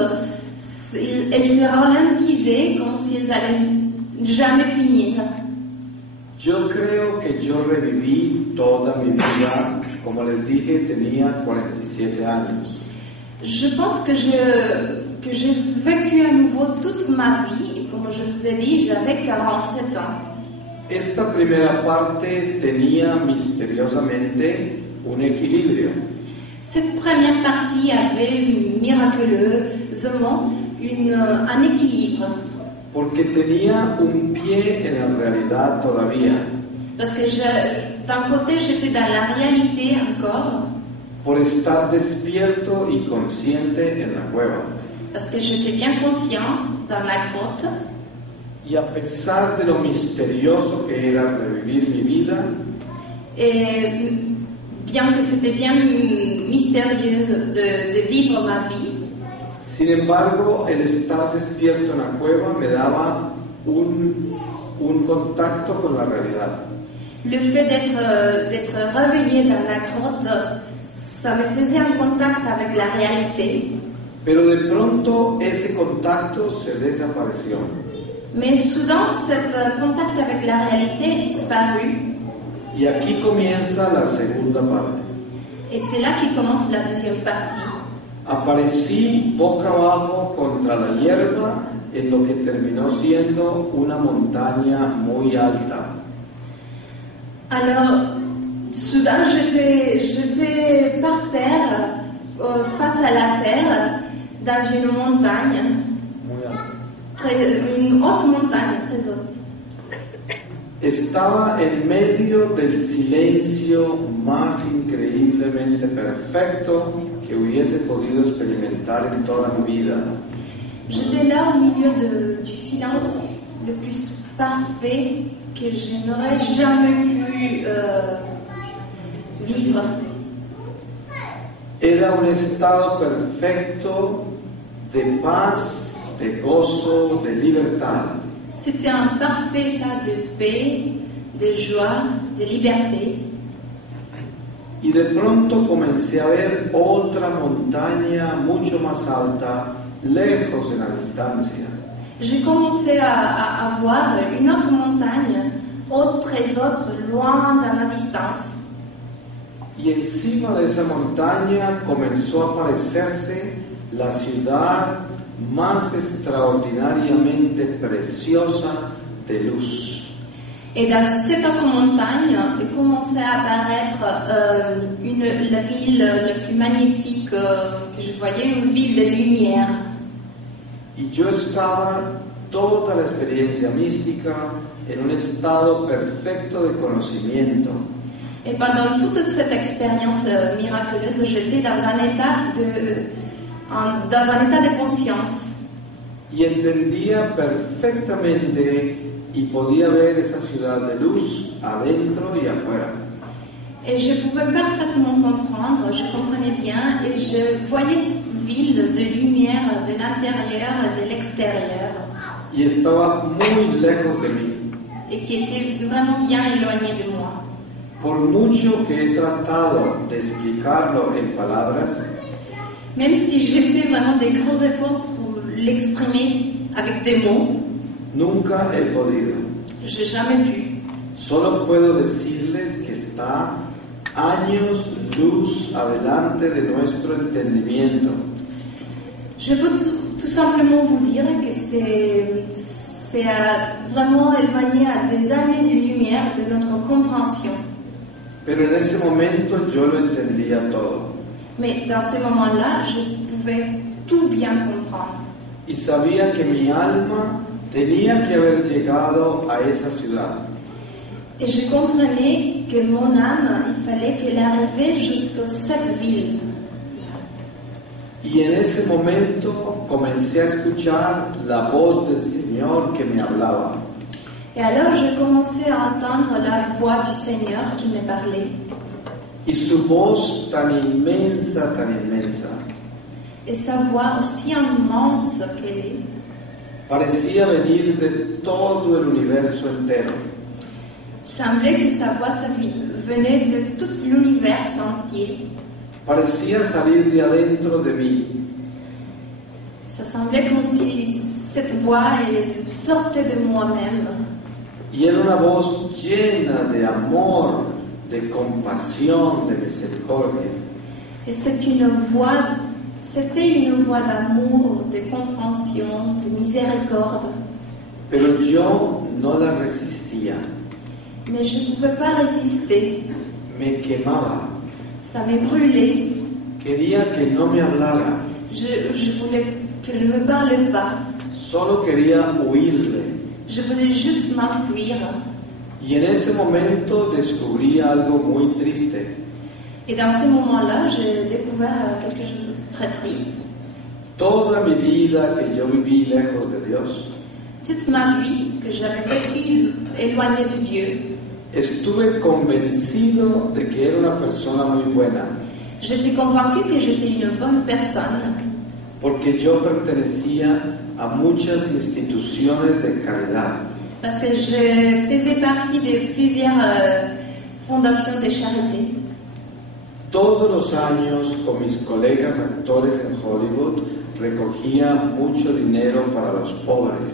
elles se ralentissaient comme si elles allaient jamais finir. Yo creo que yo reviví toda mi vida, como les dije, tenía 47 años. Je pense que j'ai vécu à nouveau toute ma vie, et comme je vous ai dit, j'avais 47 ans. Esta primera parte tenía misteriosamente un equilibrio. Cette première partie avait miraculeusement un équilibre. Porque tenía un pie en la realidad todavía. Parce que d'un côté, j'étais dans la réalité encore. Por estar despierto y consciente en la cueva. Parce que j'étais bien conscient dans la grotte. Y a pesar de lo misterioso que era revivir mi vida, Et bien que c'était bien mystérieuse de vivre ma vie, sin embargo, el estar despierto en la cueva me daba un contacto con la realidad. le fait d'être réveillé dans la grotte, ça me faisait un contact avec la réalité. Pero de pronto ese contacto se desapareció. Mais soudain, cet contact avec la réalité est disparu. Y aquí comienza la segunda parte. Et c'est là qu'il commence la deuxième partie. Aparecí boca abajo contra la hierba en lo que terminó siendo una montaña muy alta. Alors, soudain, j'étais par terre, face à la terre, dans une montagne, Muy alta. une haute montagne, très haute. Estaba en medio del silencio más increíblemente perfecto que hubiese podido experimentar en toda mi vida. J'étais là au milieu du silence le plus parfait que je n'aurais jamais pu vivre. Era un estado perfecto de paz, de gozo, de libertad. C'était un parfait état de paix, de joie, de liberté. Y de pronto comencé a ver otra montaña mucho más alta, lejos en la distancia. J'ai commencé à voir une autre montagne, très autre, loin dans la distance. Y encima de esa montaña comenzó a aparecerse la ciudad más extraordinariamente preciosa de luz. Et dans cette autre montagne, il commençait à apparaître la ville la plus magnifique que je voyais, une ville de lumière. Y yo estaba toda la experiencia mística en un estado perfecto de conocimiento. Et pendant toute cette expérience miraculeuse, j'étais dans un état de conscience. Y entendía perfectamente y podía ver esa ciudad de luz adentro y afuera. Et je pouvais parfaitement comprendre, je comprenais bien, et je voyais cette ville de lumière de l'intérieur et de l'extérieur, Y estaba muy lejos de mí. et qui était vraiment bien éloignée de moi. Por mucho que he tratado de explicarlo en palabras, Même si j'ai fait vraiment des gros efforts pour l'exprimer avec des mots, nunca he podido. j'ai jamais pu. Solo puedo decirles que está años luz adelante de nuestro entendimiento. Je peux tout simplement vous dire que c'est vraiment éloigné à des années de lumière de notre compréhension. Pero en ese momento yo lo entendía todo. Mais dans ce moment-là, je pouvais tout bien comprendre. Y sabía que mi alma tenía que haber llegado a esa ciudad. Et je comprenais que mon âme, il fallait qu'elle arrive jusqu'à cette ville. Y en ese momento comencé a escuchar la voz del Señor que me hablaba. Et alors je commençais à entendre la voix du Seigneur qui me parlait. Y su voz tan inmensa, Et sa voix aussi immense qu'elle est, parecía venir de todo el universo entero. semblait que sa voix venait de tout l'univers entier. Parecía salir de adentro de mí. Ça semblait comme si cette voix elle sortait de moi-même. Y era una voz llena de amor, de compasión, de misericordia. Et c'était une voix d'amour, de compréhension, de miséricorde. Pero yo no la resistía. Mais je ne pouvais pas résister. Me quemaba. Ça me brûlait. Quería que no me hablara. Je voulais qu'elle ne me parle pas. Solo quería huirle. Je voulais juste m'enfuir. Y en ese momento descubrí algo muy triste. Et dans ce moment-là, j'ai découvert quelque chose de très triste. Toda mi vida que yo viví lejos de Dios, Toute ma vie que j'avais vécue éloignée de Dieu, estuve convencido de que era una persona muy buena, j'étais convaincue que j'étais une bonne personne porque yo pertenecía a muchas instituciones de caridad. parce que je faisais partie de plusieurs fondations de charité. Todos los años con mis colegas actores en Hollywood recogía mucho dinero para los pobres.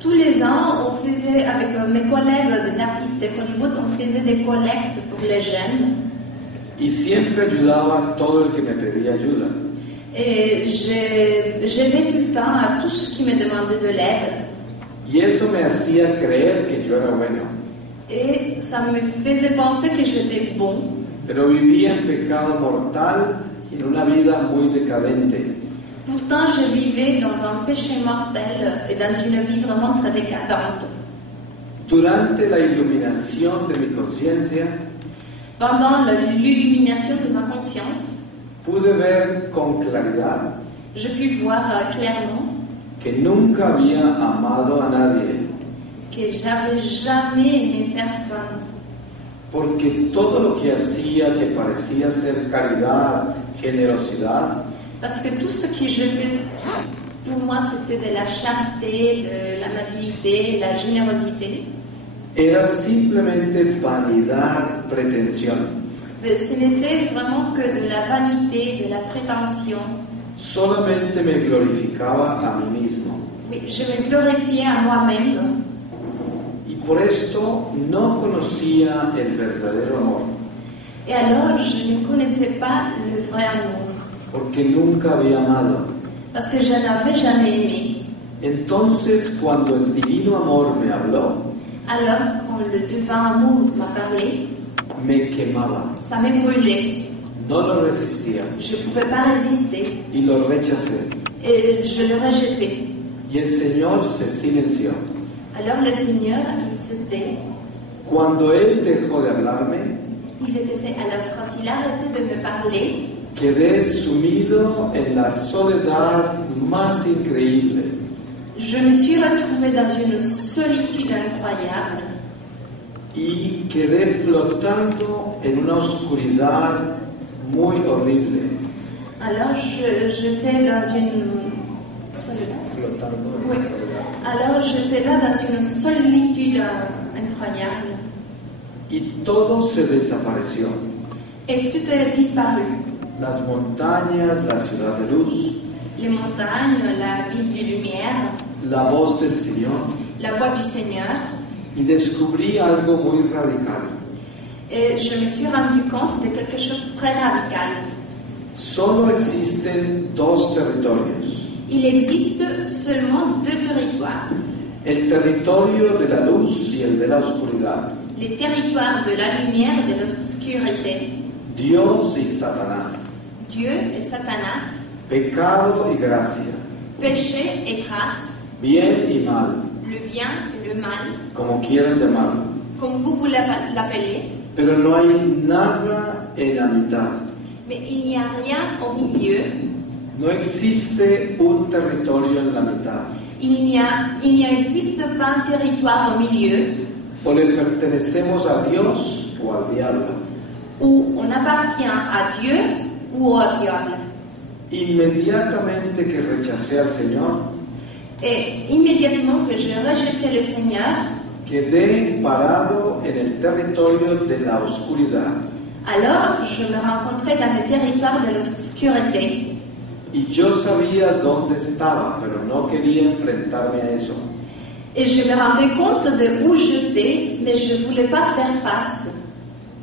Tous les ans, on faisait, avec mes collègues des artistes de Hollywood, on faisait des collectes pour les jeunes. Y siempre ayudaba a todo el que me pedía ayuda. Et j'aidais tout le temps à tous ceux qui me demandaient de l'aide. Y eso me hacía creer que yo era bueno. Et ça me faisait penser que j'étais bon. Pero vivía en pecado mortal y en una vida muy decadente. Pourtant, je vivais dans un péché mortel et dans une vie vraiment très décadente. Durante la iluminación de mi conciencia, Pendant l'illumination de ma conscience, pude ver con claridad je pus voir clairement que nunca había amado a nadie, que j'avais jamais aimé personne. porque todo lo que hacía que parecía ser caridad, generosidad, Parce que tout ce que je faisais, pour moi, c'était de la charité, de l'amabilité, de la générosité. era simplemente vanidad, pretensión. Mais ce n'était vraiment que de la vanité, de la prétention. Solamente me glorificaba a mí mismo. Oui, je me glorifiais à moi-même. Y por esto no conocía el verdadero amor, Et alors, je ne connaissais pas le vrai amour. porque nunca había amado. Parce que je n'avais jamais aimé. Entonces, cuando el divino amor me habló, Alors, quand le divin amour m'a parlé, me quemaba. ça me brûlait. No lo resistía Je ne pouvais pas résister. y lo rechacé. Et je le rejetais. Y el Señor se silenció. Alors le Seigneur, il se tait. Cuando Él dejó de hablarme, Alors quand il arrêtait de me parler, quedé sumido en la soledad más increíble. je me suis retrouvée dans une solitude incroyable. Y quedé flotando en una oscuridad muy horrible. Alors j'étais dans une Flotando en Oui. la soledad. Alors j'étais là dans une solitude incroyable. Y todo se desapareció. Et tout a disparu. Las montañas, la ciudad de luz, Les montagnes, la ville de lumière, la voz del Señor. la voix du Seigneur. Y descubrí algo muy radical. Et je me suis rendu compte de quelque chose de très radical. Solo existen dos territorios. Il existe seulement deux territoires. El territorio de la luz y el de la oscuridad. Les territoires de la lumière et de l'obscurité. Dios y Satanás. Dieu et Satanas. Pecado y gracia. Péché et grâce. Bien y mal, Le bien et le mal. como quieran llamarlo. Comme vous l'appelez. Pero no hay nada en la mitad. Mais il n'y a rien au milieu. No existe un territorio en la mitad. il n'y existe pas un territoire au milieu o le pertenecemos a Dios o al diablo. où on appartient à Dieu ou au diable. Inmediatamente que rechacé al Señor, Et immédiatement que j'ai rejeté le Seigneur, quedé parado en el territorio de la oscuridad. alors je me rencontrais dans le territoire de l'obscurité. Y yo sabía dónde estaba, pero no quería enfrentarme a eso. Et je me rendais compte de où j'étais, mais je ne voulais pas faire face.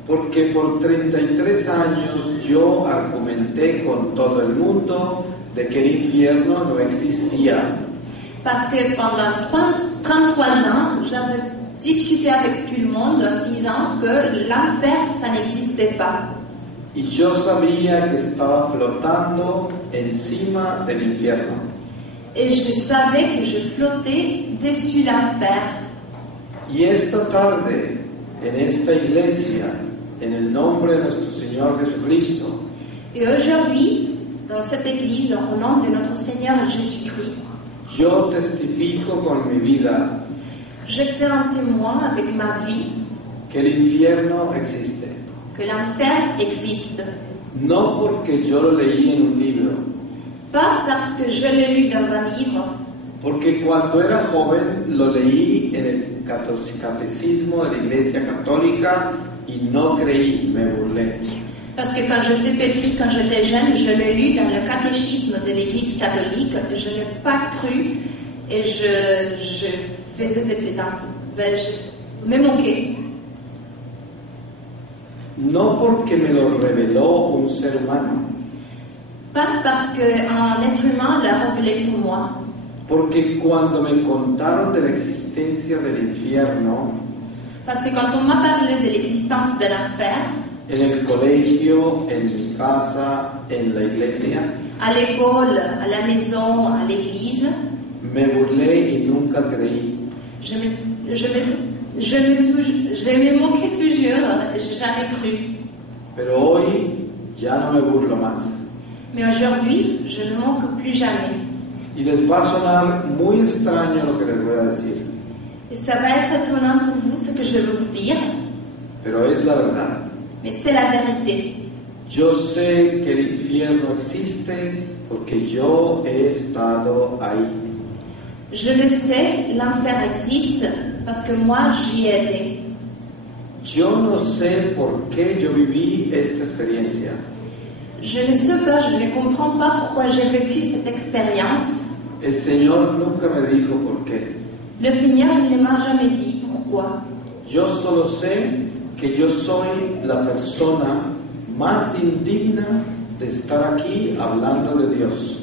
Porque por 33 años yo argumenté con todo el mundo de que el infierno no existía. Parce que pendant 33 ans, j'avais discuté avec tout le monde en disant que l'enfer, ça n'existait pas. Y yo sabía que estaba flotando encima del infierno. Et je savais que je flottais dessus l'enfer. Y esta tarde, en esta iglesia, en el nombre de nuestro Señor Jesucristo, Et aujourd'hui, dans cette église, au nom de notre Seigneur Jésus-Christ, yo testifico con mi vida je fais un témoin avec ma vie que el infierno existe. que l'enfer existe. No porque yo lo leí en un libro, Pas parce que je l'ai lu dans un livre, porque cuando era joven lo leí en el catecismo de la Iglesia Católica y no creí, me burlé. parce que quand j'étais petit, quand j'étais jeune, je l'ai lu dans le catéchisme de l'Église catholique, je n'ai pas cru et je faisais des plaisanteries. Je me moquais. No porque me lo reveló un ser humano, Pas parce qu'un être humain l'a révélé pour moi, porque cuando me contaron de la existencia del infierno, parce que quand on m'a parlé de l'existence de l'enfer, en el colegio, en mi casa, en la iglesia, à l'école, à la maison, à l'église, me burlé y nunca creí. je me moquais toujours, j'ai jamais cru. Pero hoy ya no me burlo más. Mais aujourd'hui, je ne moque plus jamais. Y les va a sonar muy extraño lo que les voy a decir, Et ça va être étonnant pour vous ce que je vais vous dire, pero es la verdad. mais c'est la vérité. Yo sé que el infierno existe porque yo he estado ahí. Je le sais, l'enfer existe parce que moi j'y ai été. Yo no sé por qué yo viví esta experiencia, Je ne sais pas, je ne comprends pas pourquoi j'ai vécu cette expérience. el Señor nunca me dijo por qué. Le Seigneur, il ne m'a jamais dit pourquoi. Yo solo sé que yo soy la persona más indigna de estar aquí hablando de Dios.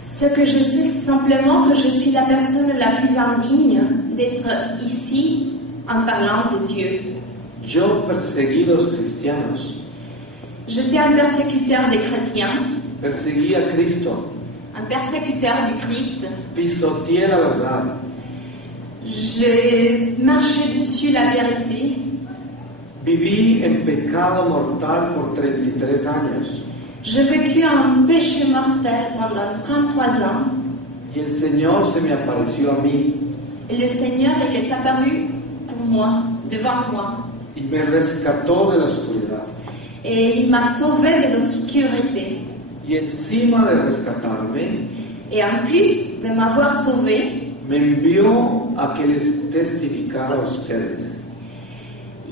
Ce que je sais, c'est simplement que je suis la personne la plus indigne d'être ici en parlant de Dieu. Yo perseguí los cristianos, J'étais un persécuteur des chrétiens, perseguí a Cristo, un persécuteur du Christ. pisoteé la verdad, J'ai marché dessus la vérité. viví en pecado mortal por 33 años J'ai vécu un péché mortel pendant 33 ans y el Señor se me apareció a mí et le Seigneur, il est apparu pour moi, devant moi. y me rescató de la oscuridad. Et il m'a sauvé de l'obscurité. Y encima de rescatarme, Et en plus de m'avoir sauvé, me envió a que les testificara a ustedes.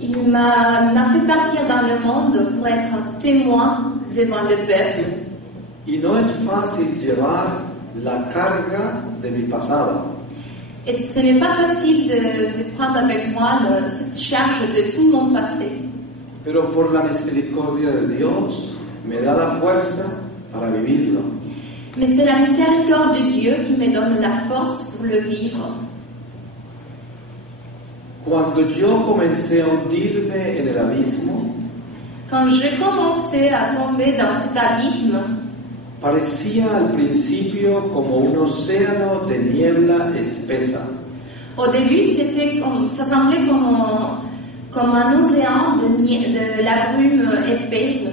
il m'a fait partir dans le monde pour être un témoin devant le peuple. Y no es fácil llevar la carga de mi pasado, Et ce n'est pas facile de prendre avec moi cette charge de tout mon passé. pero por la misericordia de Dios me da la fuerza para vivirlo. Mais c'est la miséricorde de Dieu qui me donne la force pour le vivre. Cuando yo comencé a hundirme en el abismo, Quand j'ai commencé à tomber dans cet abîme, parecía al principio como un océano de niebla espesa. au début, ça semblait comme un océan de la brume épaisse.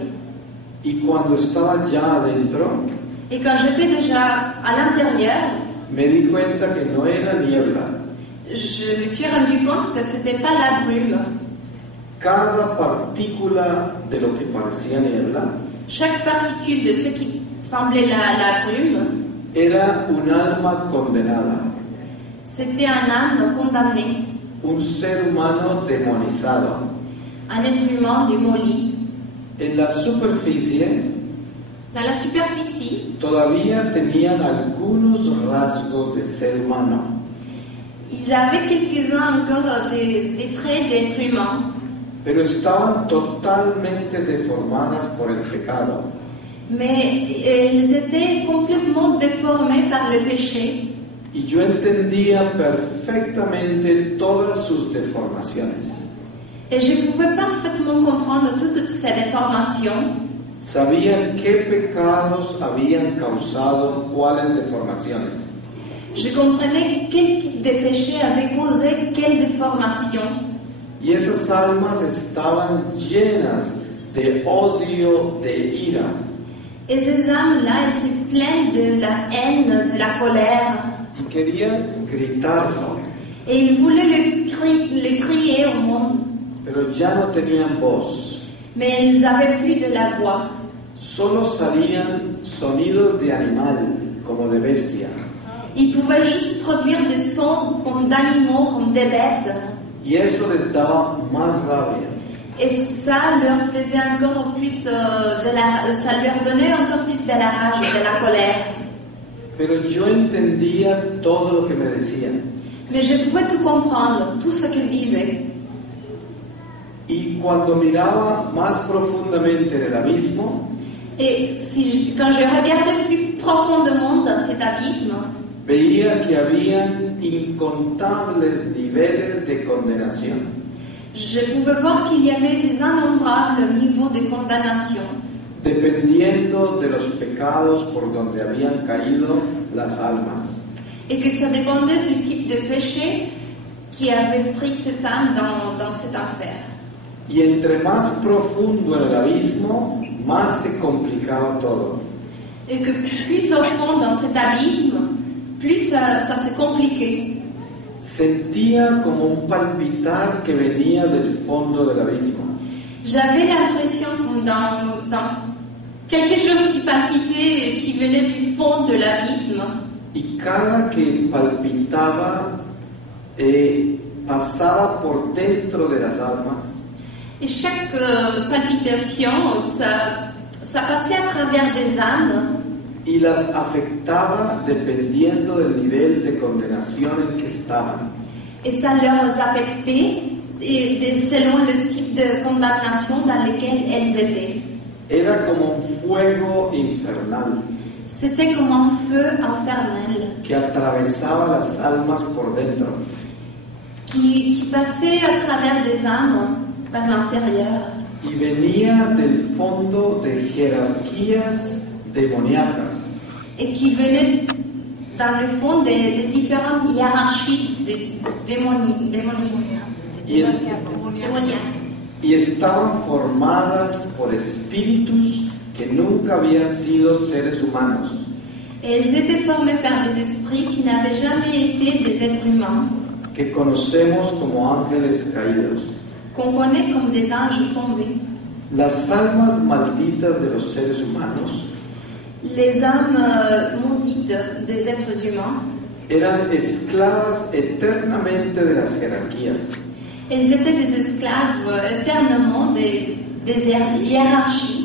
Y cuando estaba ya adentro, Et quand j'étais déjà à l'intérieur, me di cuenta que no era niebla. Je me suis rendu compte que ce n'était pas la brume. Cada partícula de lo que parecía niebla Chaque particule de ce qui semblait la brume, era un alma condenada, c'était un âme condamné, un ser humano demonizado. un être humain démoli. En la superficie Dans la superficie, todavía tenían algunos rasgos de ser humano, ils avaient quelques-uns encore des traits d'être humain, pero estaban totalmente deformadas por el pecado. mais ils étaient complètement déformés par le péché. Y yo entendía perfectamente todas sus deformaciones. Et je pouvais parfaitement comprendre toutes ces déformations. Sabía qué pecados habían causado cuáles deformaciones. Je comprenais quel type de péché avait causé quelle déformation. Y esas almas estaban llenas de odio, de ira. Et ces âmes-là étaient pleines de la haine, de la colère. Y querían gritarlo, Et ils voulaient le crier au monde. pero ya no tenían voz. Mais ils n'avaient plus de la voix. Solo salían sonidos de animal, como de bestia. Ils pouvaient juste produire des sons comme d'animaux, comme des bêtes. Y eso les daba más rabia. Et ça leur faisait encore plus ça leur donnait encore plus de la rage, de la colère. Pero yo entendía todo lo que me decían. Mais je pouvais tout comprendre, tout ce qu'ils disaient. Y cuando miraba más profundamente en el abismo, Et quand je regardais plus profondément dans cet abysme, veía que habían incontables niveles de condenación. je pouvais voir qu'il y avait des innombrables niveaux de condamnation, Dependiendo de los pecados por donde habían caído las almas. et que ça dépendait du type de péché qui avait pris cette âme dans cet enfer. Y entre más profundo en el abismo, más se complicaba todo. Et que plus au fond dans cet abysme, plus ça se compliquait. Sentía como un palpitar que venía del fondo del abismo. J'avais l'impression comme dans quelque chose qui palpitait et qui venait du fond de l'abysme. Y cada que palpitaba, pasaba por dentro de las almas. Et chaque palpitation, ça passait à travers des âmes Y las afectaba dependiendo del nivel de condenación en que estaban. et ça leur affectait selon le type de condamnation dans lequel elles étaient. Era como un fuego infernal C'était comme un feu infernal que atravesaba las almas por dentro. qui passait à travers des âmes par l'intérieur Y venía del fondo de jerarquías demoníacas. et qui venait dans le fond des différentes hiérarchies démoniaques. Y estaban formadas por espíritus que nunca habían sido seres humanos. Et elles étaient formées par des esprits qui n'avaient jamais été des êtres humains, Que conocemos como ángeles caídos. qu'on connaît comme des anges tombés. Las almas malditas de los seres humanos Les âmes maudites des êtres humains, eran esclavas eternamente de las jerarquías. elles étaient des esclaves éternellement des hiérarchies.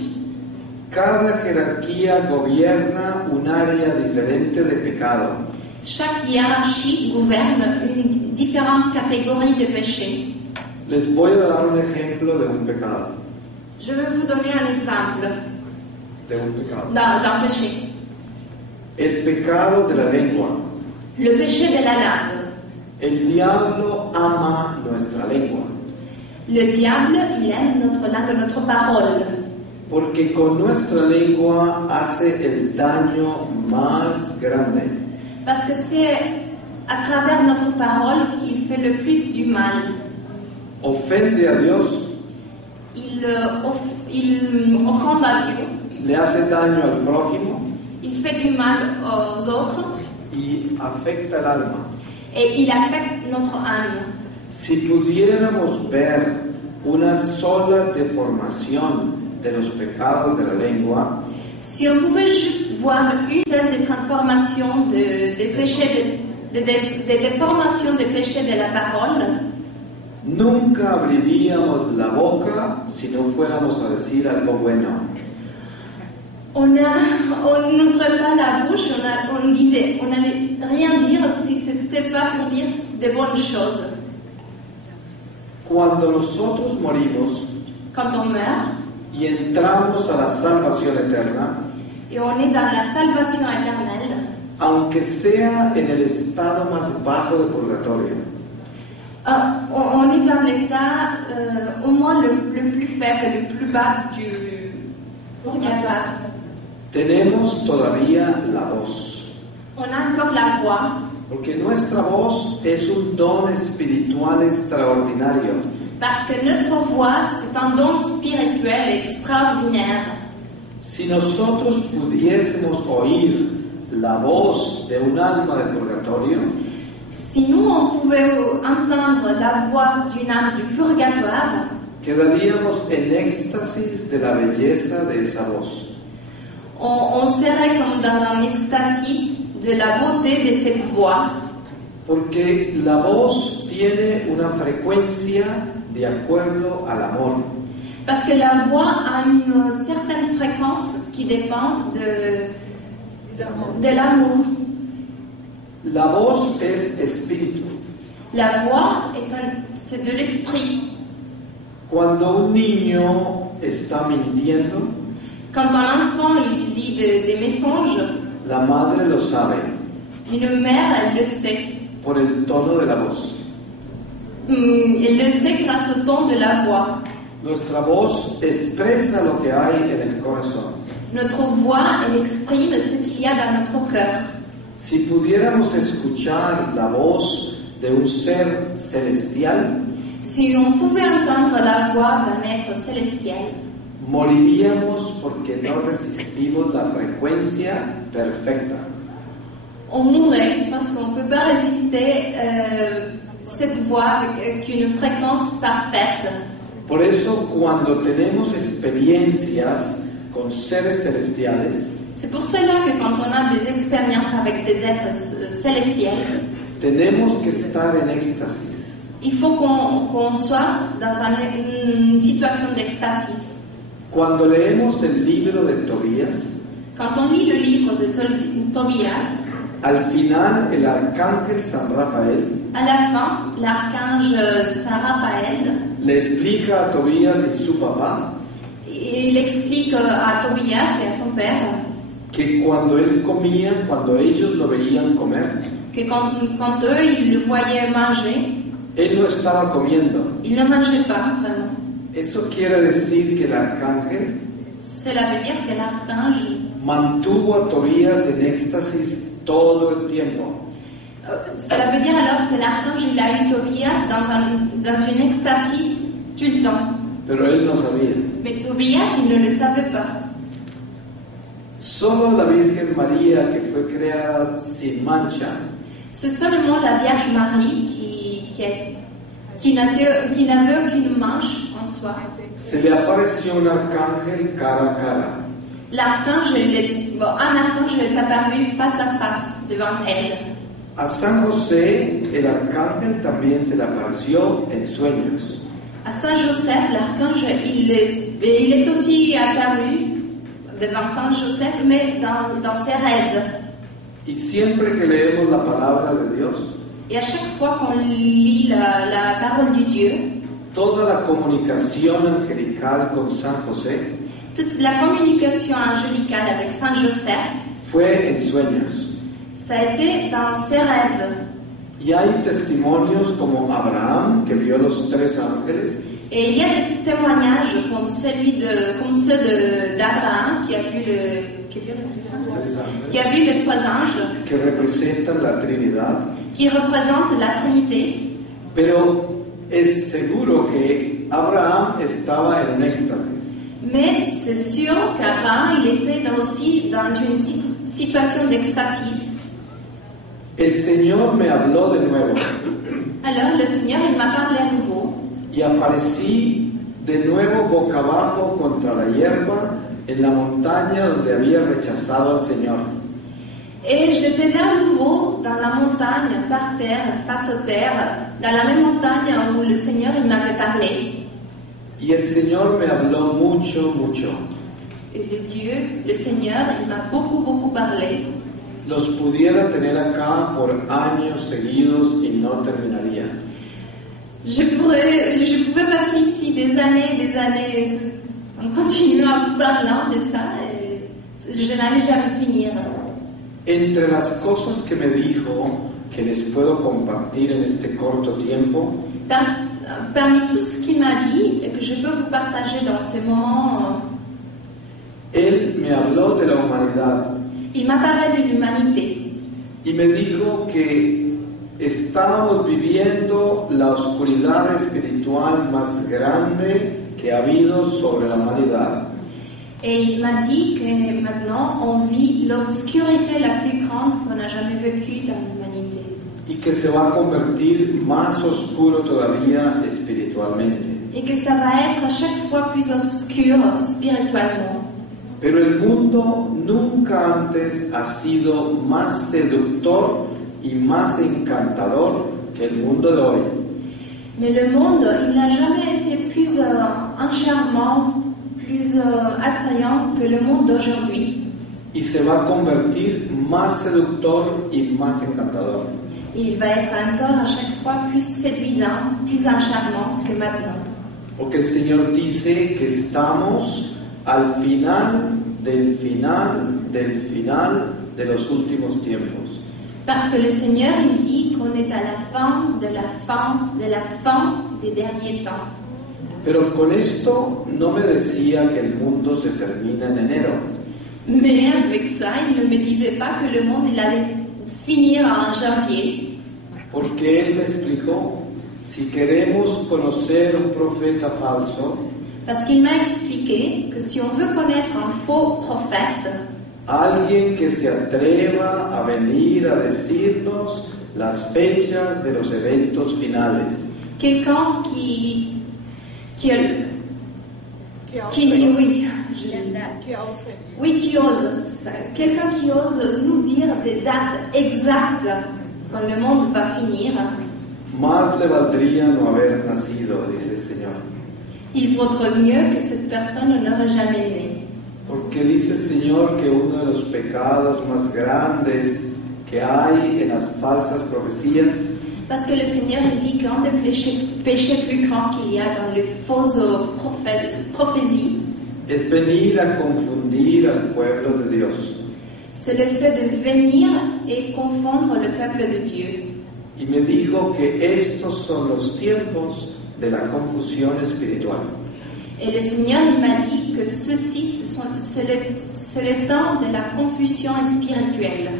Cada jerarquía gobierna un área diferente de pecado. Chaque hiérarchie gouverne une différente catégorie de péchés. Les voy a dar un ejemplo de un pecado. Je vais vous donner un exemple d'un péché. El pecado de la lengua. Le péché de la langue. El diablo ama nuestra lengua, Le diable, il aime notre langue, notre parole. porque con nuestra lengua hace el daño más grande. Parce que c'est à travers notre parole qu'il fait le plus du mal. Ofende a Dios, Il offende à Dieu. le hace daño al prójimo Il fait du mal aux autres y afecta el alma. et il affecte notre âme. Si pudiéramos ver una sola deformación de los pecados de la lengua, Si on pouvait juste voir une seule des transformations des péchés, des déformations des péchés de la parole, nunca abriríamos la boca si no fuéramos a decir algo bueno. on n'ouvrait pas la bouche, on n'allait rien dire si ce n'était pas pour dire de bonnes choses. Cuando nosotros morimos Quand on meurt y entramos a la salvación eterna, et on est dans la salvation éternelle, aunque sea en el estado más bajo de purgatorio, on est dans l'état au moins le plus faible, le plus bas du purgatoire. tenemos todavía la voz, On a encore la voix, porque nuestra voz es un don espiritual extraordinario. parce que notre voix, c'est un don spirituel extraordinaire. Si nosotros pudiésemos oír la voz de un alma de purgatorio, Si nous, on pouvait entendre la voix d'une âme du purgatoire, quedaríamos en éxtasis de la belleza de esa voz. on serait comme dans un extasis de la beauté de cette voix. Porque la voz tiene una frecuencia de acuerdo al amor. Parce que la voix a une certaine fréquence qui dépend de l'amour. La voz es espíritu. La voix, c'est de l'esprit. Cuando un niño está mintiendo, Quand un enfant il dit des mensonges, la madre lo sabe une mère, elle le sait. por el tono de la voz. Elle le sait grâce au ton de la voix. Nuestra voz expresa lo que hay en el corazón. Notre voix, elle exprime ce qu'il y a dans notre cœur. Si pudiéramos escuchar la voz de un ser celestial, Si on pouvait entendre la voix d'un être célestial, moriríamos porque no resistimos la frecuencia perfecta. on mourrait parce qu'on ne peut pas résister cette voix avec une fréquence parfaite. Por eso, cuando tenemos experiencias con seres celestiales, C'est pour cela que quand on a des expériences avec des êtres célestiels, tenemos que estar en éxtasis. il faut qu'on soit dans une situation d'extasis. Cuando leemos el libro de Tobías, Quand on lit le livre de Tobias, al final el arcángel San Rafael à la fin, l'archange Saint Raphaël, le explica a Tobías y su papá il explique à Tobias et à son père que cuando él comía, cuando ellos lo veían comer, que quand eux, ils le voyaient manger, él no estaba comiendo. ils ne mangeaient pas vraiment. Eso quiere decir que el arcángel Cela veut dire que l'archange, mantuvo a Tobías en éxtasis todo el tiempo. cela veut dire alors que l'archange, il a eu Tobias dans une extasis tout le temps. Pero él no sabía. Mais Tobias, il ne le savait pas. Solo la Virgen María, que fue creada sin mancha, C'est seulement la Vierge Marie qui n'avait aucune manche en soi. se le apareció un arcángel cara a cara. L'archange, un archange est apparu face à face devant elle. A San José, el arcángel también se le apareció en sueños. À Saint Joseph, l'archange, il est aussi apparu devant Saint Joseph, mais dans ses rêves. Y siempre que leemos la palabra de Dios, Et à chaque fois qu'on lit la parole du Dieu, toda la comunicación angelical con San José toute la communication angélicale avec Saint Joseph, fue en sueños. ça a été dans ses rêves. Y hay testimonios como Abraham, que vio los 3 ángeles, Et il y a des témoignages comme ceux d'Abraham qui a vu les 3 anges, que representan la Trinidad. qui représentent la Trinité. Pero es seguro que Abraham estaba en un éxtasis. Mais c'est sûr qu'Abraham, il était aussi dans une situation d'extasis. El Señor me habló de nuevo Alors le Seigneur, il m'a parlé à nouveau. y aparecí de nuevo boca abajo contra la hierba en la montaña donde había rechazado al Señor. Et j'étais là à nouveau dans la montagne, par terre, face aux terres, dans la même montagne où le Seigneur, il m'avait parlé. Y el Señor me habló mucho, mucho. Et le Seigneur, il m'a beaucoup parlé. Los pudiera tener acá por años seguidos y no terminaría. Je pouvais passer ici des années en continuant à vous parler de ça, et je n'allais jamais finir. Entre las cosas que me dijo que les puedo compartir en este corto tiempo, Parmi tout ce qu'il m'a dit et que je peux vous partager dans ces moments, Él me habló de la humanidad il m'a parlé de l'humanité. y me dijo que estábamos viviendo la oscuridad espiritual más grande que ha habido sobre la humanidad. Et il m'a dit que maintenant on vit l'obscurité la plus grande qu'on a jamais vécue dans l'humanité. Y que se va a convertir más oscuro todavía espiritualmente. Et que ça va être à chaque fois plus obscur spirituellement. Pero el mundo nunca antes ha sido más seductor y más encantador que el mundo de hoy. Mais le monde, il n'a jamais été plus charmant, plus attrayant que le monde d'aujourd'hui. Y se va a convertir más seductor y más encantador. Il va être encore à chaque fois plus séduisant, plus charmant que maintenant. Porque el Señor dice que estamos al final del final del final de los últimos tiempos. Parce que le Seigneur, il dit qu'on est à la fin de la fin de la fin des derniers temps. Pero con esto no me decía que el mundo se termina en enero. Mais avec ça, il ne me disait pas que le monde il allait finir en janvier. Porque Él me explicó, si queremos conocer un profeta falso, Parce qu'il m'a expliqué que si on veut connaître un faux prophète, alguien que se atreva a venir a decirnos las fechas de los eventos finales, quelqu'un qui ose, quelqu'un qui ose nous dire des dates exactes quand le monde va finir, más le valdría no haber nacido, dice el Señor. il vaudrait mieux que cette personne n'aurait jamais né. Porque dice el Señor que uno de los pecados más grandes que hay en las falsas profecías Parce que le Seigneur il dit qu'un des péchés plus grands qu'il y a dans les fausses prophéties, es venir a confundir al pueblo de Dios. c'est le fait de venir et confondre le peuple de Dieu. Y me dijo que estos son los tiempos de la confusión espiritual. Et le Seigneur il m'a dit que ceci, c'est le temps de la confusion spirituelle.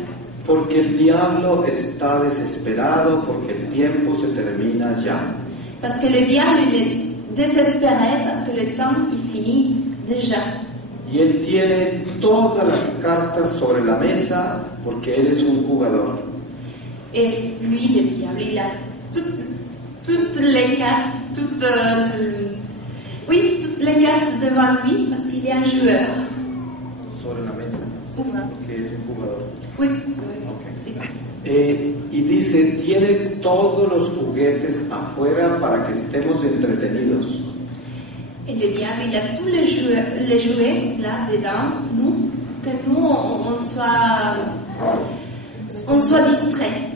Porque el diablo está desesperado porque el tiempo se termina ya. Parce que le diable il est désespéré parce que le temps il finit déjà. Y él tiene todas las cartas sobre la mesa porque él es un jugador. Et lui, le diable, il a toutes les cartes, toutes les cartes devant lui parce qu'il est un joueur. Sobre la mesa, porque es un jugador. Oui, Okay. c'est ça. Y dice, tiene todos los juguetes afuera para que estemos entretenidos. Et le diable, il a tous les jouets là dedans, nous, que nous on soit distraits.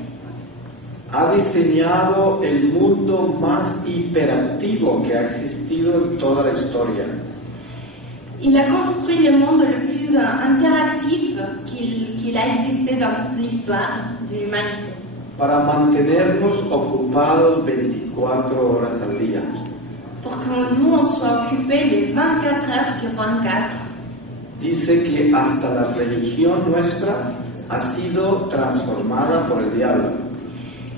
Ha diseñado el mundo más hiperactivo que ha existido en toda la historia. Il a construit le monde le plus interactif qu'il a existé dans toute l'histoire de l'humanité. Para mantenernos ocupados 24 horas al día. Pour que nous, on soit occupés les 24 heures sur 24. Dice que hasta la religión nuestra ha sido transformada por el diablo.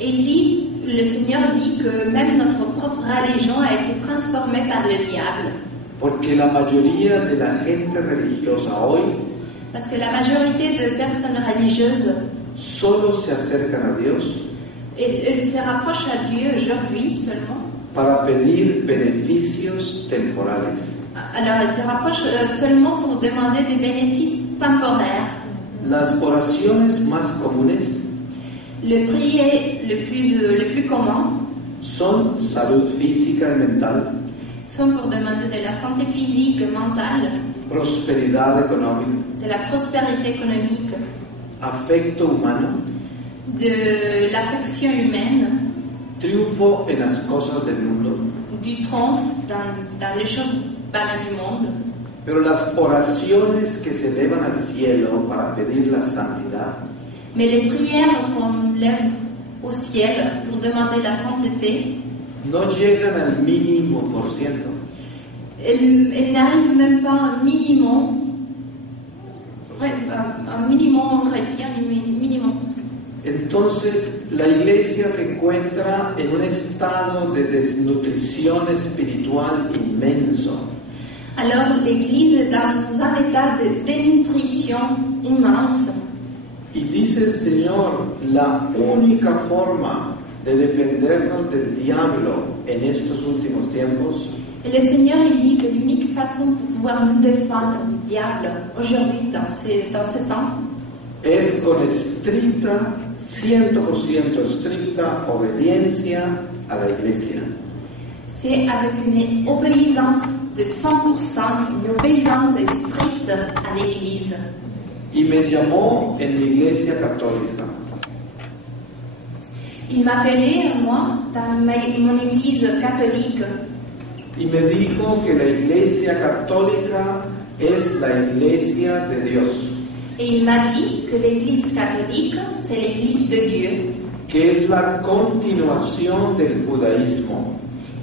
Et il dit, le Seigneur dit que même notre propre religion a été transformée par le diable. Porque la mayoría de la gente religiosa hoy Parce que la majorité de personnes religieuses solo se acercan a Dios Ils se rapprochent à Dieu aujourd'hui seulement. para pedir beneficios temporales. Alors, ils se rapprochent seulement pour demander des bénéfices temporaires. Las oraciones más comunes Le prier le plus commun son salud física y mental, sont pour demander de la santé physique, mentale, prosperidad económica, de la prospérité économique, afecto humano, de l'affection humaine, triunfo en las cosas del mundo. du triomphe dans les choses banales du monde. Pero las oraciones que se elevan al cielo para pedir la santidad Mais les prières qu'on lève au ciel pour demander la sainteté, no llegan al mínimo por ciento. elles n'arrivent même pas à un minimum. Ouais, un minimum requis, un minimum. Entonces la iglesia se encuentra en un estado de desnutrición espiritual inmenso. Alors l'Église est dans un état de dénutrition immense. Y dice el Señor, la única forma de defendernos del diablo en estos últimos tiempos Et le Seigneur il dit que l'unique façon de pouvoir nous défendre du diable aujourd'hui dans ce temps, es con estricta, 100% estricta obediencia a la iglesia. c'est avec une obéissance de 100%, une obéissance stricte à l'Église. Y me llamó en la iglesia católica Il m'appelait, moi, dans mon Église catholique, y me dijo que la iglesia católica es la iglesia de Dios, et il m'a dit que l'Église catholique, c'est l'Église de Dieu, que es la continuación del judaísmo.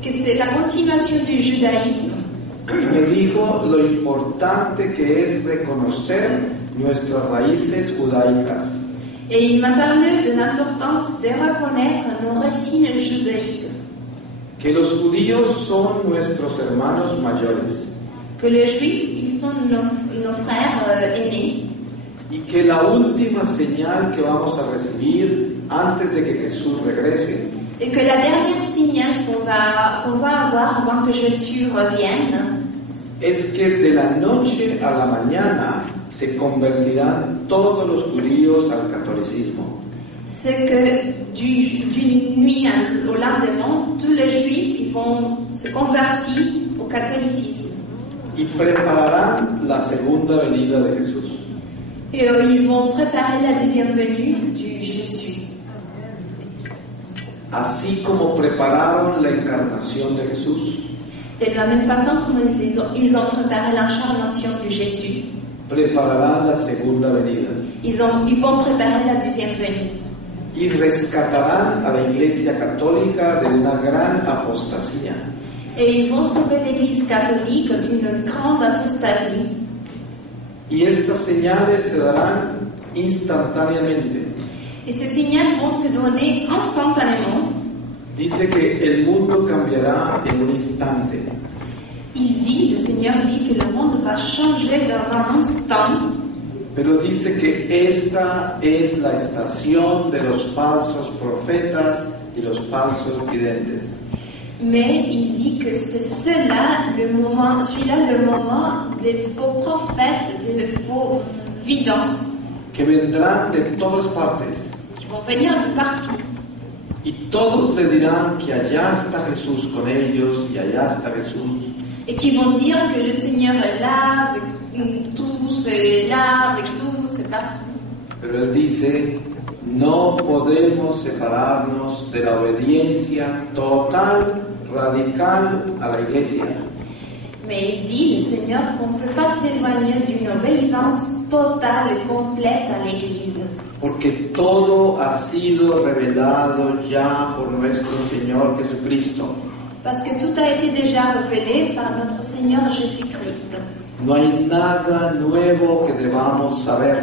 que c'est la continuation du judaïsme. Y me dijo lo importante que es reconocer nuestras raíces judaicas, Et il m'a parlé de l'importance de reconnaître nos racines judaïques, que los judíos son nuestros hermanos mayores que les Juifs, ils sont nos frères aînés, y que la última señal que vamos a recibir antes de que Jesús regrese et que la dernière signal qu'on va avoir avant que Jésus revienne, es que de la noche a la mañana se convertirán todos los judíos al catolicismo. c'est que d'une nuit au lendemain, tous les Juifs ils vont se convertir au catholicisme. Y prepararán la segunda venida de Jesús. Et ils vont préparer la deuxième venue du Jésus. Así como prepararon la encarnación de Jesús, De la même façon comme ils ont préparé l'incarnation de Jésus, prepararán la segunda venida. ils vont préparer la deuxième venue. Y rescatarán a la Iglesia Católica de una gran apostasía. Et ils vont sauver l'Église catholique d'une grande apostasie. Y estas señales se darán instantáneamente. Et ces signaux vont se donner instantanément. Dice que el mundo cambiará en un instante. Le Seigneur dit que le monde va changer dans un instant. Pero dice que esta es la estación de los falsos profetas y los falsos videntes. Mais il dit que c'est celui-là le moment des faux prophètes, des faux vidants, Que vendrán de todas partes. qui vont venir de partout. Y todos le dirán que allá está Jesús con ellos y allá está Jesús. Et qui vont dire que le Seigneur est là avec tous, est là avec tous, et partout. Pero él dice, no podemos separarnos de la obediencia total, radical a la iglesia. Mais il dit, le Seigneur, qu'on ne peut pas s'éloigner d'une obéissance totale et complète à l'Église. Porque todo ha sido revelado ya por nuestro Señor Jesucristo. Parce que tout a été déjà révélé par notre Seigneur Jésus-Christ. No hay nada nuevo que debamos saber.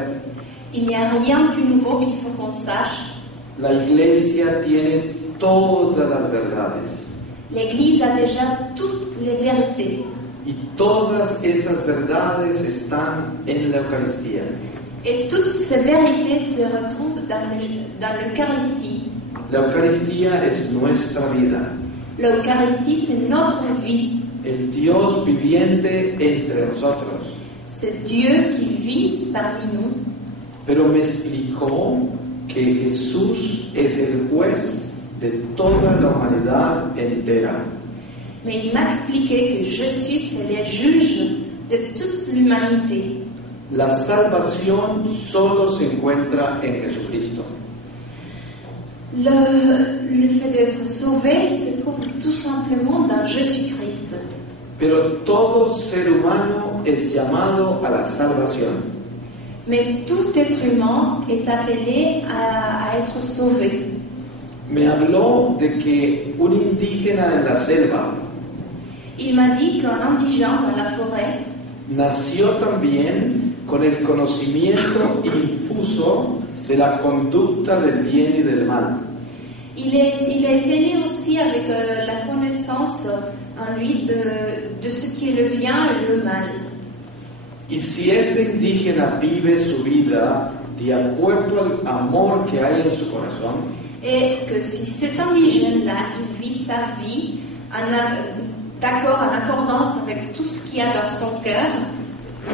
Il n'y a rien de plus nouveau qu'il faut qu'on sache. La iglesia tiene todas las verdades. L'Église a déjà toutes les vérités. Y todas esas verdades están en la Eucaristía. Et toutes ces vérités se retrouvent dans l'Eucharistie. La Eucaristía es nuestra vida, L'Eucharistie, c'est notre vie. el Dios viviente entre nosotros. C'est Dieu qui vit parmi nous. Pero me explicó que Jesús es el juez de toda la humanidad entera. Mais il m'a expliqué que Jésus, c'est le juge de toute l'humanité. La salvación solo se encuentra en Jesucristo. Le fait d'être sauvé se trouve tout simplement dans Jésus-Christ. Pero todo ser humano es llamado a la salvación. Mais tout être humain est appelé à être sauvé. Me habló de que un indígena en la selva Il m'a dit qu'un indigent dans la forêt nació también con el conocimiento infuso de la conducta del bien y del mal. il a été né aussi avec la connaissance en lui de ce qui est le bien et le mal. Y si ese indígena vive su vida de acuerdo al amor que hay en su corazón, Et que si cet indigène-là, il vit sa vie en accordance avec tout ce qu'il y a dans son cœur,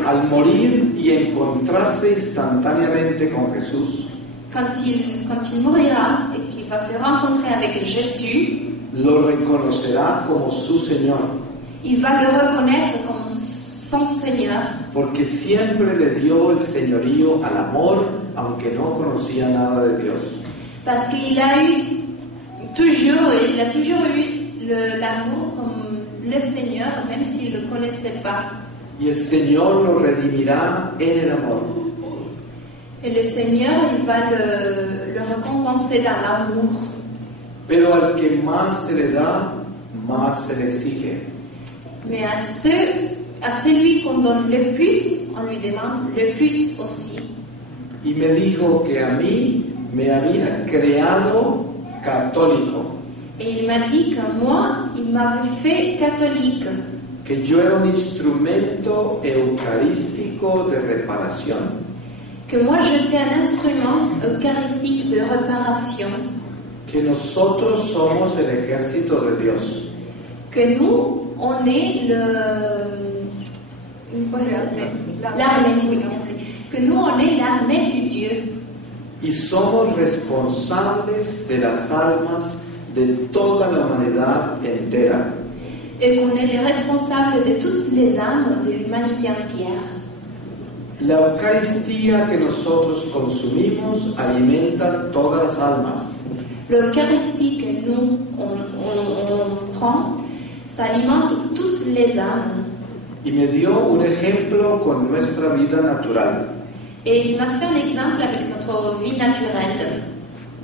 al morir y encontrarse instantáneamente con Jesús, quand il mourra et qu'il va se rencontrer avec Jésus, lo reconocerá como su Señor, il va le reconnaître comme son Seigneur, porque siempre le dio el señorío al amor, aunque no conocía nada de Dios. parce qu'il a toujours eu l'amour comme le Seigneur, même s'il ne le connaissait pas. Y el Señor lo redimirá en el amor. Et le Seigneur, il va le récompenser dans l'amour. Pero al que más se le da, más se le exige. Mais à celui qu'on donne le plus, on lui demande le plus aussi. Y me dijo que a mí me había creado católico, Et il m'a dit que moi, il m'avait fait catholique, que yo era un instrumento eucarístico de reparación, que moi j'étais un instrument eucharistique de réparation, que nosotros somos el ejército de Dios, que nous, on est l'armée, oui, merci. Que nous, on est l'armée du Dieu. y somos responsables de las almas de toda la humanidad entera. Et qu'on est les responsables de toutes les âmes de l'humanité entière. La Eucaristía que nosotros consumimos alimenta todas las almas. L'Eucharistie que nous, on prend, ça alimente toutes les âmes. Y me dio un ejemplo con nuestra vida natural. Et il m'a fait un exemple avec notre vie naturelle.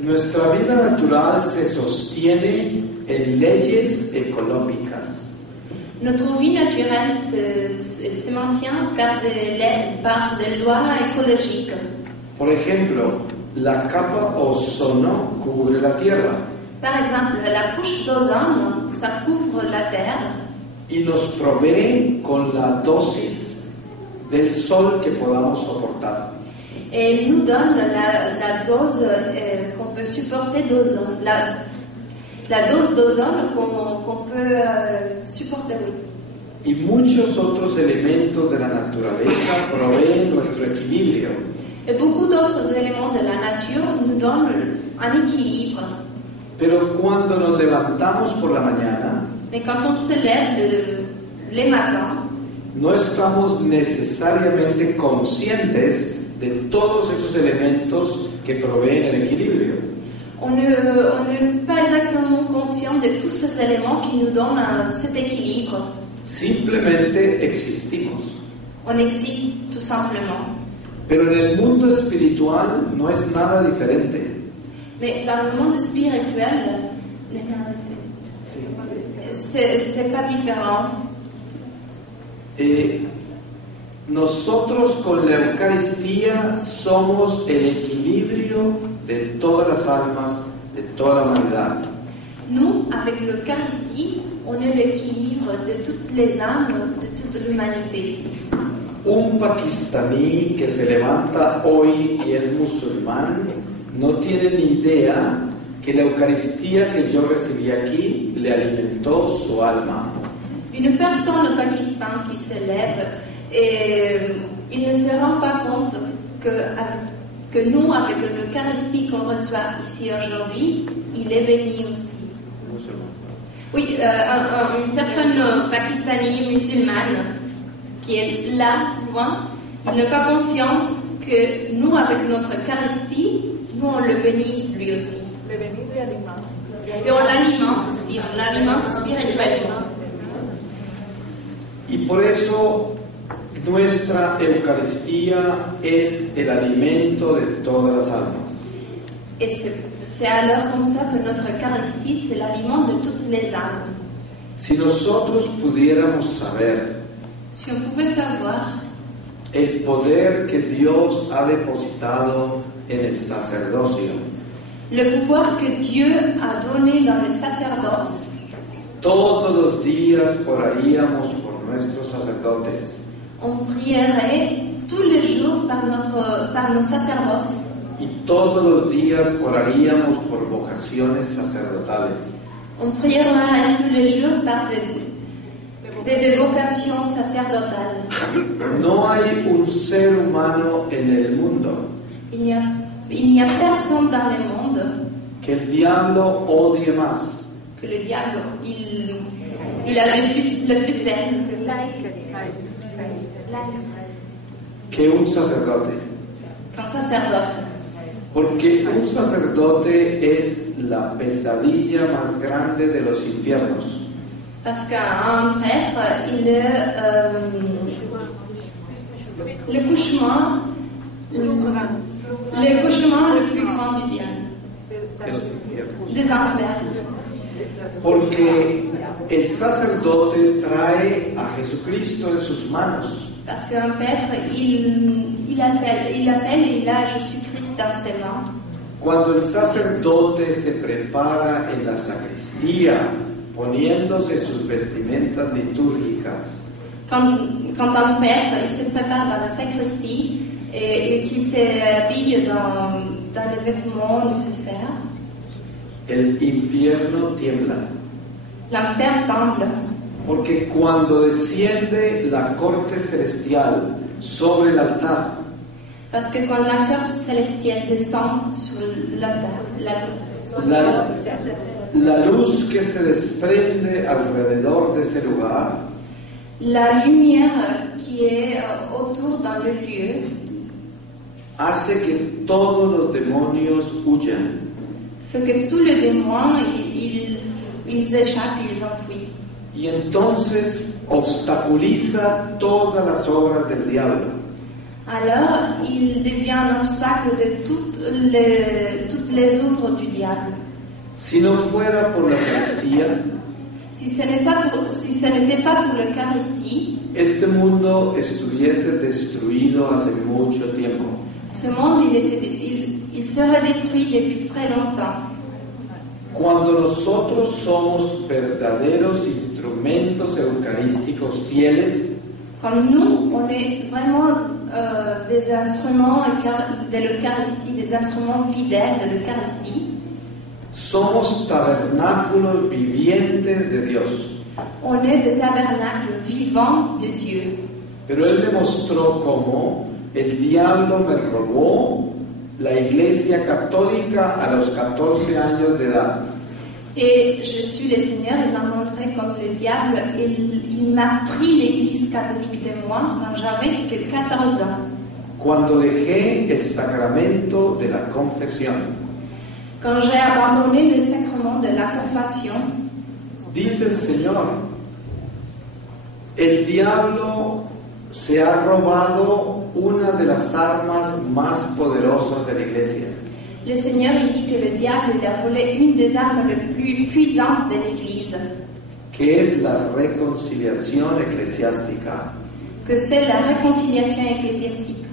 Nuestra vida natural se sostiene en leyes económicas. Notre vie naturelle se maintient par des lois écologiques. Por ejemplo, la capa ozono cubre la Tierra Par exemple, la couche d'ozone, ça couvre la Terre y nos provee con la dosis del sol que podamos soportar. et il nous donne la dose qu'on peut supporter d'ozone, la dose d'ozone qu'on peut supporter. Oui. Y muchos otros elementos de la naturaleza proveen nuestro equilibrio. Et beaucoup d'autres éléments de la nature nous donnent un équilibre. Pero cuando nos levantamos por la mañana, Mais quand on se lève les matins, no estamos necesariamente conscientes de todos esos elementos que proveen el equilibrio. on n'est pas exactement conscient de tous ces éléments qui nous donnent cet équilibre. Simplemente existimos. On existe tout simplement. Pero en el mundo espiritual no es nada diferente. Mais dans le monde spirituel, c'est pas différent. Nosotros con la Eucaristía somos el equilibrio de todas las almas, de toda la humanidad. Nous, avec l'Eucharistie, on est l'équilibre de toutes les âmes, de toute l'humanité. Un pakistaní que se levanta hoy y es musulmán no tiene ni idea que la Eucaristía que yo recibí aquí le alimentó su alma. Une personne au Pakistan qui se lève et il ne se rend pas compte que nous, avec l'Eucharistie qu'on reçoit ici aujourd'hui, il est béni aussi. Oui, une personne pakistanie musulmane qui est là, loin, il n'est pas conscient que nous, avec notre Eucharistie, nous on le bénisse lui aussi. Et on l'alimente aussi, on l'alimente spirituellement. Y por eso nuestra Eucaristía es el alimento de todas las almas. Et c'est alors comme ça que notre Eucharistie, c'est l'aliment de toutes les âmes. Si nosotros pudiéramos saber Si on pouvait savoir el poder que Dios ha depositado en el sacerdocio, le pouvoir que Dieu a donné dans le sacerdoce, todos los días oraríamos por nuestros sacerdotes. on prierait tous les jours par nos sacerdoces. Y todos los días oraríamos por vocaciones sacerdotales. On priera tous les jours par des vocations sacerdotales. No hay un ser humano en el mundo Il n'y a personne dans le monde que el diablo odie más que le diable, il a le plus d'haine que un sacerdote. qu'un sacerdote. Porque un sacerdote es la pesadilla más grande de los infiernos. Parce qu'un prêtre, il est le cauchemar le plus grand du diable, des enfers. Porque el sacerdote trae a Jesucristo en sus manos. Parce qu'un prêtre, il appelle et il a Jésus-Christ dans ses mains. Cuando el sacerdote se prepara en la sacristía, poniéndose sus vestimentas litúrgicas, Quand un prêtre, il se prépare dans la sacristie et qu'il s'habille dans les vêtements nécessaires, el infierno tiembla. l'enfer tremble. Porque cuando desciende la corte celestial sobre el altar, Parce que quand la corde célestielle descend sur l'altar, la luz que se desprende alrededor de ese lugar la lumière qui est autour dans le lieu hace que todos los demonios huyan. fait que tous les démons, ils échappent, ils s'enfuient. Y entonces obstaculiza todas las obras del diablo. Alors, il devient un obstacle de toutes les œuvres du diable. Si no fuera por la Eucaristía, Si ce n'était pas pour l'Eucharistie, este mundo estuviese destruido hace mucho tiempo. ce monde, il serait détruit depuis très longtemps. Cuando nosotros somos verdaderos instrumentos eucarísticos fieles, Quand nous, on est vraiment des instruments de l'Eucharistie, des instruments fidèles de l'Eucharistie, somos tabernáculos vivientes de Dios. on est des tabernacles vivants de Dieu. Pero Él me mostró cómo el diablo me robó la Iglesia Católica a los 14 años de edad. Et Jésus le Seigneur, il m'a montré comme le diable, il m'a pris l'Église catholique de moi quand j'avais que 14 ans. Cuando dejé el sacramento de la confesión. Quand j'ai abandonné le sacrement de la confession, Dice el Señor, el diablo se ha robado una de las armas más poderosas de la Iglesia, le Seigneur il dit que le diable il a volé une des armes les plus puissantes de l'Église, que es la reconciliación eclesiástica. que c'est la réconciliation ecclésiastique.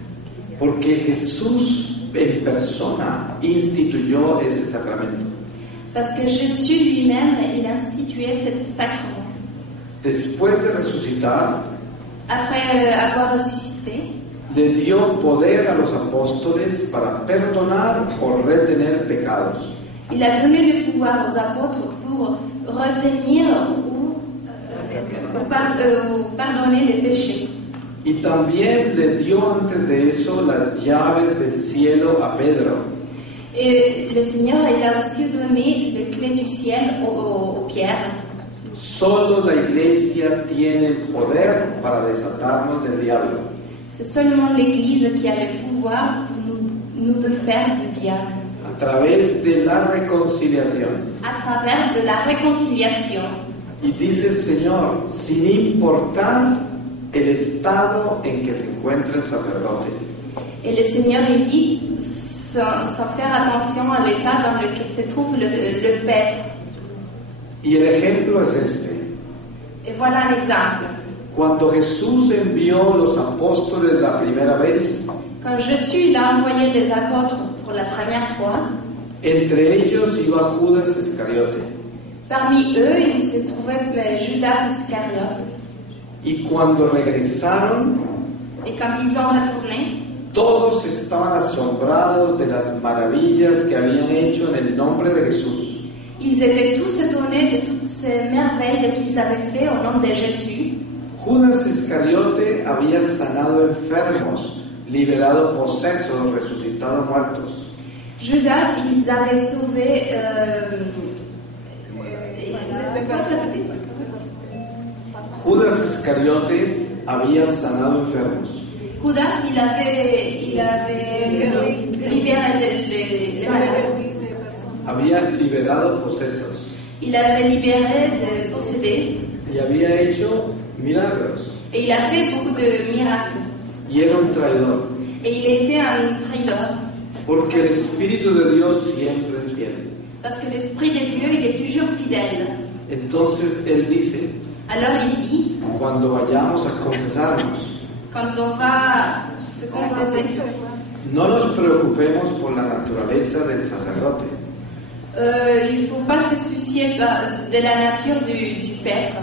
Porque Jesús en persona instituyó ese sacramento. Parce que Jésus lui-même, il a institué ce sacrement. Después de resucitar, Après avoir ressuscité, le dio poder a los apóstoles para perdonar o retener pecados. Il a donné le pouvoir aux apôtres pour retenir ou pardonner les péchés. Y también le dio antes de eso las llaves del cielo a Pedro. Et le Seigneur, il a aussi donné les clés du ciel aux pierres. Solo la iglesia tiene el poder para desatarnos del diablo. C'est seulement l'Église qui a le pouvoir pour nous défaire du diable. A través de la reconciliación. À travers de la réconciliation. Y dice el Señor, sin importar el estado en que se encuentra el sacerdote. Et le Seigneur, il dit, sans faire attention à l'état dans lequel se trouve le prêtre. Y el ejemplo es este. Et voilà un exemple. Cuando Jesús envió los apóstoles la primera vez, Quand Jésus il a envoyé les apôtres pour la première fois, entre ellos iba Judas Iscariote. parmi eux, il se trouvait Judas Iscariote. Y cuando regresaron, Et quand ils ont retourné, todos estaban asombrados de las maravillas que habían hecho en el nombre de Jesús. ils étaient tous étonnés de toutes ces merveilles qu'ils avaient fait au nom de Jésus. Judas Iscariote había sanado enfermos, liberado posesos, resucitado muertos. Judas, ils avaient sauvé... Judas Iscariote había sanado enfermos. Judas, il avait libéré les malades. Había liberado posesos Il avait libéré des possédés. y había hecho milagros. Et il a fait beaucoup de miracles. Y era un traidor, Et il était un traidor. porque el Espíritu de Dios siempre es fiel. Parce que l'Esprit de Dieu, il est toujours fidèle. Entonces Él dice, Alors il dit, cuando vayamos a confesarnos, quand on va se confesser, no nos preocupemos por la naturaleza del sacerdote, il ne faut pas se soucier de la nature du prêtre.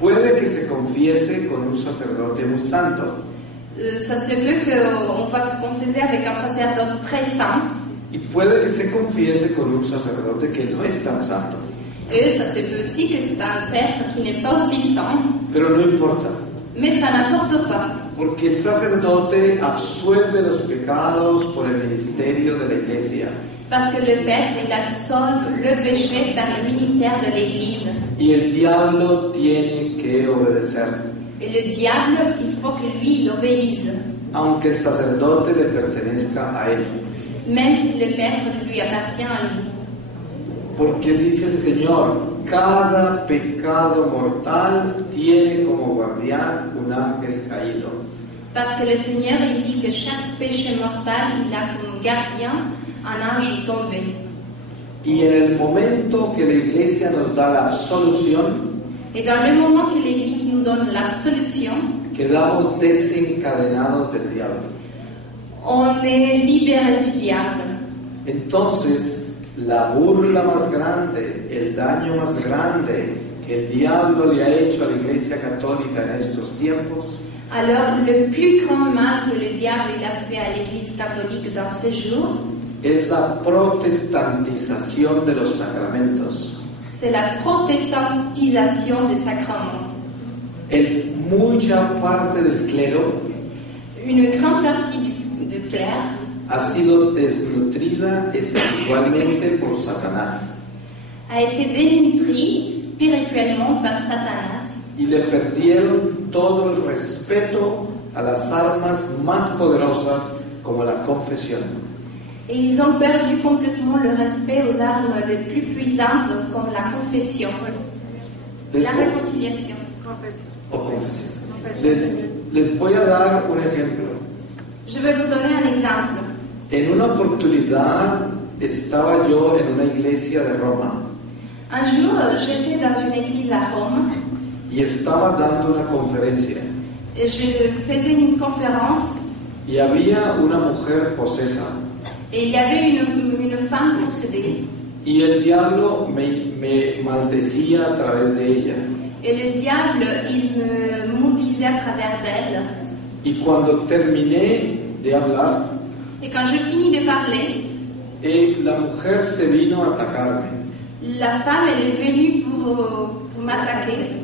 puede que se confiese con un sacerdote muy santo, Ça se peut qu'on va se confesser avec un sacerdote très saint. y puede que se confiese con un sacerdote que no es tan santo, Et ça se peut aussi que c'est un prêtre qui n'est pas aussi saint. pero no importa, Mais ça n'importe pas. porque el sacerdote absuelve los pecados por el ministerio de la iglesia, Parce que le prêtre, il absolve le péché par le ministère de l'Église. y el diablo tiene que obedecer, Et le diable, il faut que lui, il obéisse. aunque el sacerdote le pertenezca a él. Même si le prêtre lui appartient à lui. Porque dice el Señor, cada pecado mortal tiene como guardián un ángel caído. Parce que le Seigneur, il dit que chaque péché mortal, il a comme gardien un ange tombé. Y en el momento que la iglesia nos da la absolución, Et dans le moment que l'Église nous donne l'absolution, quedamos desencadenados del diablo. on est libéré du diable. Entonces, la burla más grande, el daño más grande que el diablo le ha hecho a la iglesia católica en estos tiempos, Alors, le plus grand mal que le diable il a fait à l'Église catholique dans ces jours, es la protestantización de los sacramentos. c'est la protestantisation des sacrements. Mucha parte del clero Une grande partie du clerc ha sido desnutrida espiritualmente por Satanás a été dénutrie spirituellement par Satanas y le perdieron todo el respeto a las armas más poderosas como la confesión. et ils ont perdu complètement le respect aux armes les plus puissantes comme la confession, la réconciliation. O confesión. Les voy a dar un ejemplo. Je vais vous donner un exemple. En una oportunidad estaba yo en una iglesia de Roma Un jour, j'étais dans une église à Rome y estaba dando una conferencia et je faisais une conférence y había una mujer posesa et il y avait une femme possédée y el diablo me maldecía a través de ella. et le diable, il me maudisait à travers d'elle. Y cuando terminé de hablar, Et quand je finis de parler, la mujer se vino a atacarme. la femme, elle est venue pour m'attaquer.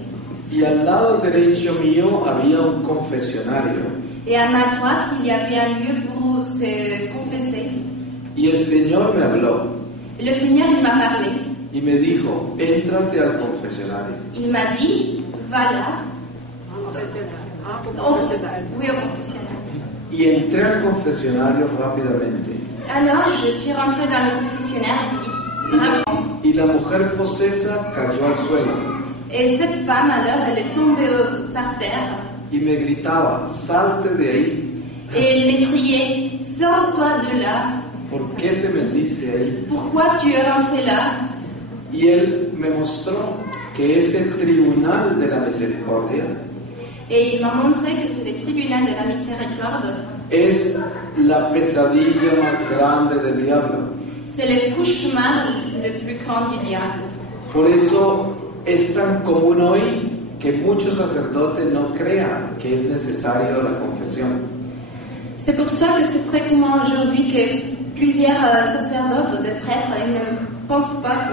Y al lado derecho mío había un confesionario. Et à ma droite, il y avait un lieu pour se confesser. Y el Señor me habló Et le Seigneur, il m'a parlé. y me dijo, éntrate al confesionario. Il m'a dit, va là. Oui, au confessionnal. Y entré al confesionario rápidamente. Alors, je suis rentrée dans le confessionnal rapidement. Y la mujer posesa cayó al suelo Et cette femme, alors, elle est tombée par terre. y me gritaba, salte de ahí. Et elle m'écriait, sors-toi de là. ¿Por qué te metiste ahí? Pourquoi tu es rentré là? Y él me mostró que ese tribunal de la misericordia Et il m'a montré que c'est le tribunal de la miséricorde. es la pesadilla más grande del diablo. C'est le cauchemar le plus grand du diable. Por eso es tan común hoy que muchos sacerdotes no crean que es necesario la confesión. C'est pour ça que c'est très commun aujourd'hui que plusieurs sacerdotes ou des prêtres ils ne pensent pas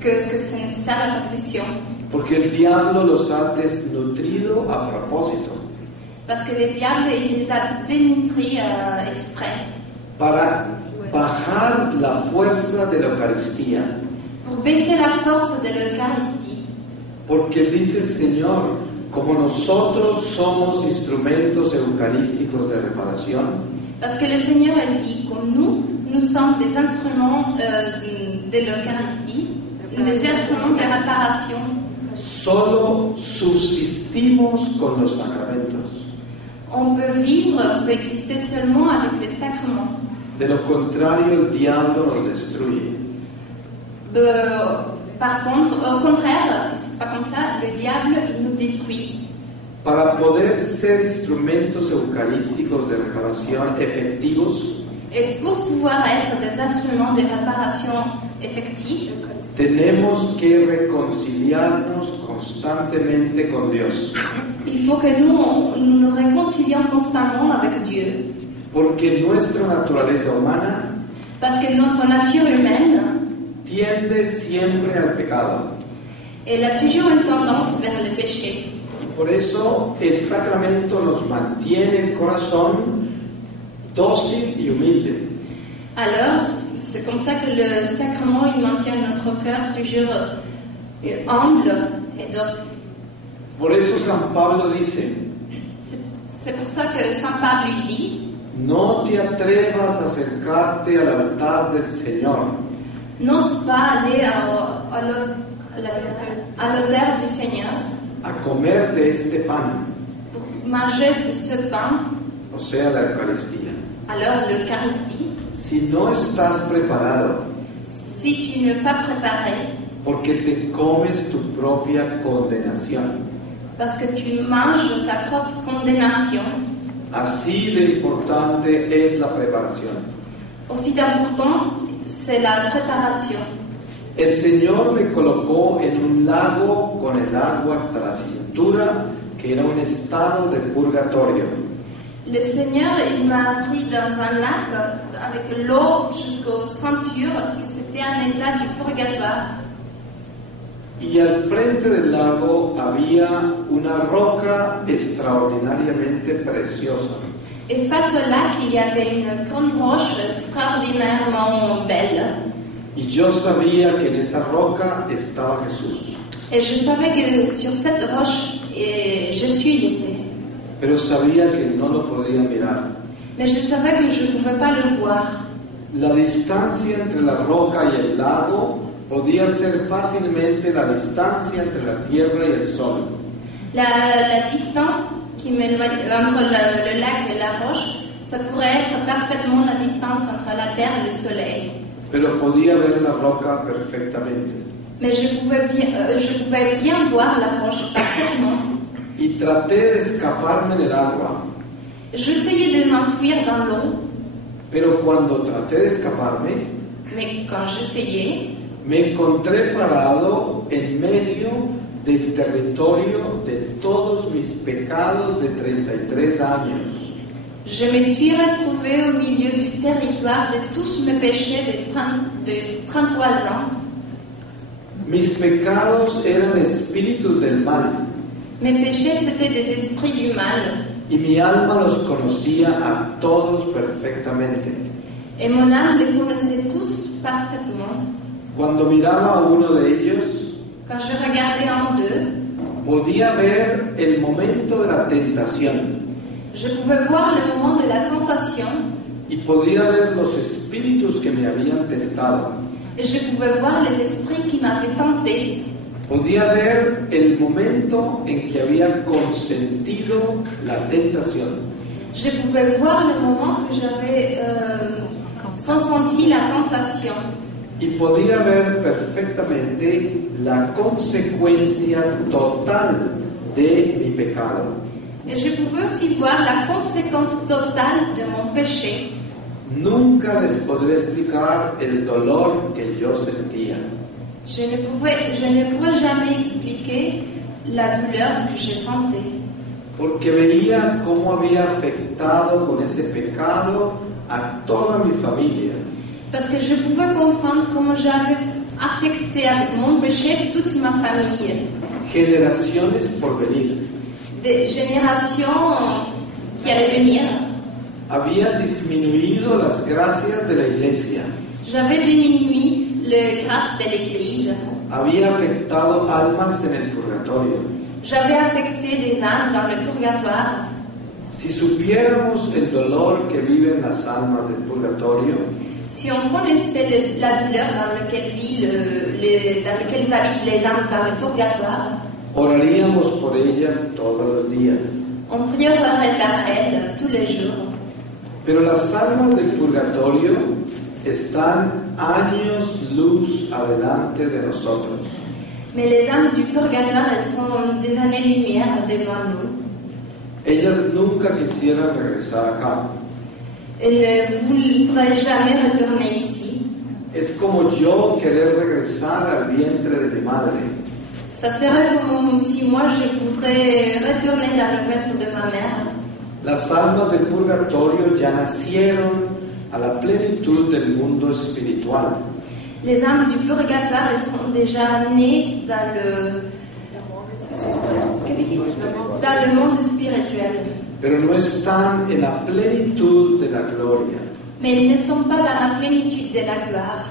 que c'est nécessaire la confession. Porque el diablo los ha desnutrido a propósito Parce que le diable, il les a dénutris exprès para bajar la fuerza de la Eucaristía. pour baisser la force de l'Eucharistie. Porque dice el Señor, como nosotros somos instrumentos eucarísticos de reparación, Parce que le Seigneur, il dit que nous sommes des instruments de l'Eucharistie, des instruments de réparation. solo subsistimos con los sacramentos. On peut vivre, on peut exister seulement avec les sacrements. De lo contrario, el diablo nos destruye. Par contre, au contraire, si c'est pas comme ça, le diable, il nous détruit. Para poder ser instrumentos eucarísticos de reparación efectivos, Et pour pouvoir être des instruments de réparation effectifs, tenemos que reconciliarnos constantemente con Dios. il faut que nous nous réconcilions constamment avec Dieu. Porque nuestra naturaleza humana Parce que notre nature humaine, tiende siempre al pecado. elle a toujours une tendance vers le péché. Y por eso el sacramento nos mantiene el corazón dócil y humilde. Alors, c'est comme ça que le sacrement, il maintient notre cœur toujours humble et docile. Por eso San Pablo dice, C'est pour ça que Saint Pablo il dit, no te atrevas a acercarte al altar del Señor n'ose pas aller à l'autel du Seigneur a comer de este pan, pour manger de ce pain, o sea, la Eucaristía. alors l'Eucharistie, Si no estás preparado, si tu n'es pas préparé, porque te comes tu propia condenación. parce que tu manges ta propre condamnation, Así de importante es la preparación. aussi important, c'est la préparation. El Señor me colocó en un lago con el agua hasta la cintura, que era un estado de purgatorio. Le Seigneur, il m'a pris dans un lac avec l'eau jusqu'aux ceintures, et c'était un état du purgatoire. Y al frente del lago había una roca extraordinariamente preciosa. Et face au lac, il y avait une grande roche extraordinairement belle. Y yo sabía que en esa roca estaba Jesús. Et je savais que sur cette roche, Jésus il était. Pero sabía que no lo podía mirar. Mais je savais que je ne pouvais pas le voir. La distancia entre la roca y el lago podía ser fácilmente la distancia entre la tierra y el sol. La distance qui m'éloigne entre le lac et la roche, ça pourrait être parfaitement la distance entre la terre et le soleil. Pero podía ver la roca perfectamente. Mais je pouvais bien voir la roche parfaitement. Y traté de escaparme del agua, J'essayais de m'enfuir dans l'eau, pero cuando traté de escaparme, mais quand j'essayais, me encontré parado en medio del territorio de todos mis pecados de 33 años. Je me suis retrouvée au milieu du territoire de tous mes péchés de 33 ans. Mis pecados eran espíritus del mal, Mes péchés, c'était des esprits du mal. y mi alma los conocía a todos perfectamente. Et mon âme les connaissait tous parfaitement. Cuando miraba a uno de ellos, Quand je regardais en d'eux, podía ver el momento de la tentación je pouvais voir le moment de la tentation y podía ver los espíritus que me habían tentado. et je pouvais voir les esprits qui m'avaient tenté. Podía ver el momento en que había consentido la tentación. Je pouvais voir le moment que j'avais consenti la tentation. Y podía ver perfectamente la consecuencia total de mi pecado. Et je pouvais aussi voir la conséquence totale de mon péché. Nunca les podré explicar el dolor que yo sentía. Je ne pourrais jamais expliquer la douleur que je sentais. Porque veía cómo había afectado con ese pecado a toda mi familia. Parce que je pouvais comprendre comment j'avais affecté avec mon péché toute ma famille. Generaciones por venir. Des générations qui allaient venir. Había disminuido las gracias de la iglesia. J'avais diminué les grâces de l'Église. Había afectado almas en el purgatorio. J'avais affecté des âmes dans le purgatoire. Si supiéramos el dolor que viven las almas del purgatorio, Si on connaissait la douleur dans laquelle habitent les âmes dans le purgatoire, oraríamos por ellas todos los días. on prierait par elles tous les jours. Pero las almas del purgatorio están años luz adelante de nosotros. Mais les âmes du purgatoire, elles sont des années-lumière devant nous. Ellas nunca quisieran regresar acá. Elles ne voudraient jamais retourner ici. Es como yo querer regresar al vientre de mi madre. Ça serait comme si moi je voudrais retourner dans le ventre de ma mère. Las almas del purgatorio ya nacieron a la plenitud del mundo espiritual. Les âmes du purgatoire, elles sont déjà nées dans le monde spirituel. Pero no están en la plenitud de la gloria. Mais ils ne sont pas dans la plénitude de la gloire.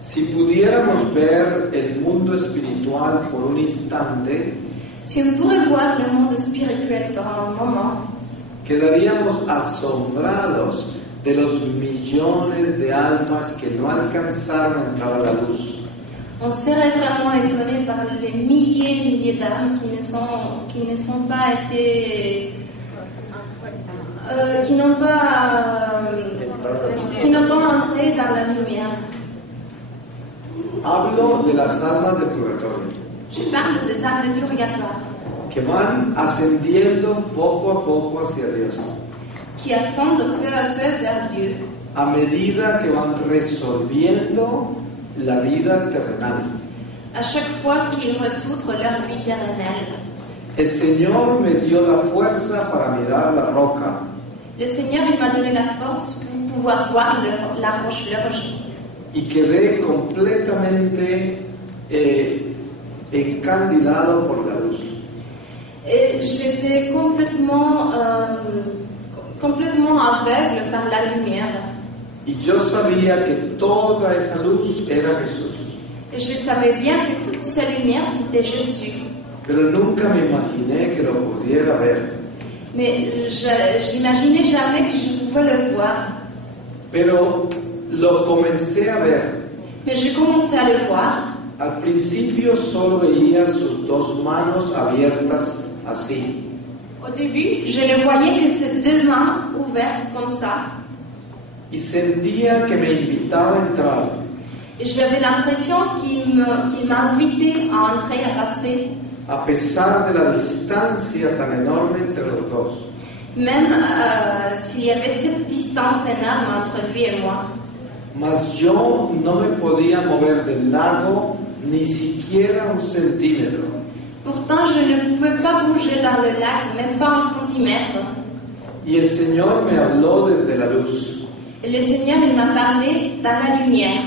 Si pudiéramos ver el mundo espiritual por un instante, Si on pourrait voir le monde spirituel pendant un moment, quedaríamos asombrados de los millones de almas que no alcanzaron a entrar a la luz. on serait vraiment étonné par les milliers et milliers d'âmes qui n'ont pas entré dans la lumière. Hablo de las almas del purgatorio, Je parle des âmes de purgatoire que van ascendiendo poco a poco hacia Dios, qui ascendent peu à peu vers Dieu a medida que van resolviendo la vida terrenal. à chaque fois qu'ils resoutrent leur vie terrenale. El Señor me dio la fuerza para mirar la roca Le Seigneur il m'a donné la force pour pouvoir voir la roche, y quedé completamente encandilado por la luz. Et j'étais complètement aveugle par la lumière. Y yo sabía que toda esa luz era Jesús, Et je savais bien que toute cette lumière, c'était Jésus. pero nunca me imaginé que lo pudiera ver. Mais j'imaginais jamais que je pouvais le voir. Pero lo comencé a ver. Mais j'ai commencé à le voir. Al principio solo veía sus dos manos abiertas así. Au début, je ne voyais que ses deux mains ouvertes comme ça. Y sentía que me invitaba a entrar. Et j'avais l'impression qu'il m'invitait à entrer, à passer. A pesar de la distancia tan enorme entre los dos. Même s'il y avait cette distance énorme entre lui et moi. Mas yo no me podía mover del lado ni siquiera un centímetro. Pourtant, je ne pouvais pas bouger dans le lac, même pas un centimètre. Y el Señor me habló desde la luz Et le Seigneur, il m'a parlé dans la lumière.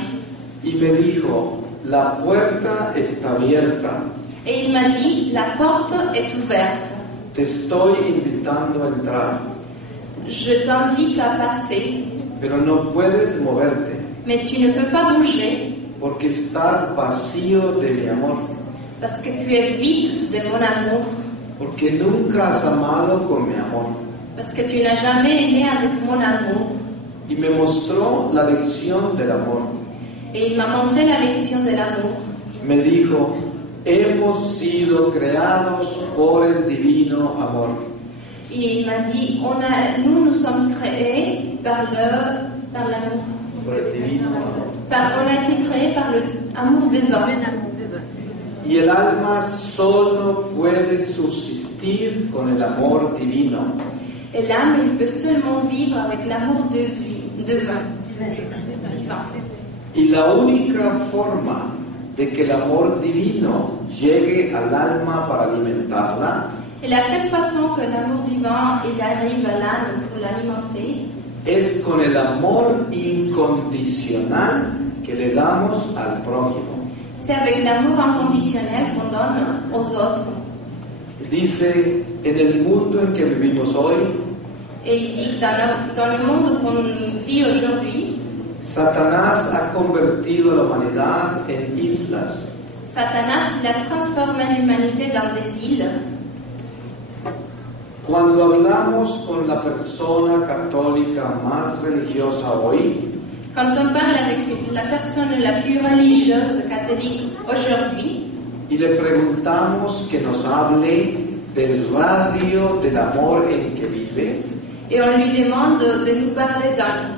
y me dijo, la puerta está abierta, Et il m'a dit, la porte est ouverte. te estoy invitando a entrar, Je t'invite à passer, pero no puedes moverte mais tu ne peux pas bouger porque estás vacío de mi amor, parce que tu es vide de mon amour, porque nunca has amado con mi amor. parce que tu n'as jamais aimé avec mon amour. Y me mostró la lección del amor. Et il m'a montré la leçon de l'amour. Me dijo, hemos sido creados por el divino amor. Et il m'a dit, nous sommes créés par l'amour. Por el divino amor. On a été créés par l'amour divin. Y el alma solo puede subsistir con el amor divino. Et l'âme, il peut seulement vivre avec l'amour divin. Y la única forma de que el amor divino llegue al alma para alimentarla Et la seule façon que l'amour divin il arrive à l'âme pour l'alimenter, es con el amor incondicional que le damos al prójimo. c'est avec l'amour inconditionnel qu'on donne aux autres. Dice, en el mundo en que vivimos hoy, Et il dit, dans le monde qu'on vit aujourd'hui, Satanás ha convertido a la humanidad en islas. Satanas il a transformé l'humanité dans des îles. Cuando hablamos con la persona católica más religiosa hoy, Quand on parle avec la personne la plus religieuse catholique aujourd'hui, y le preguntamos que nos hable del radio del amor en que vive, et on lui demande de nous parler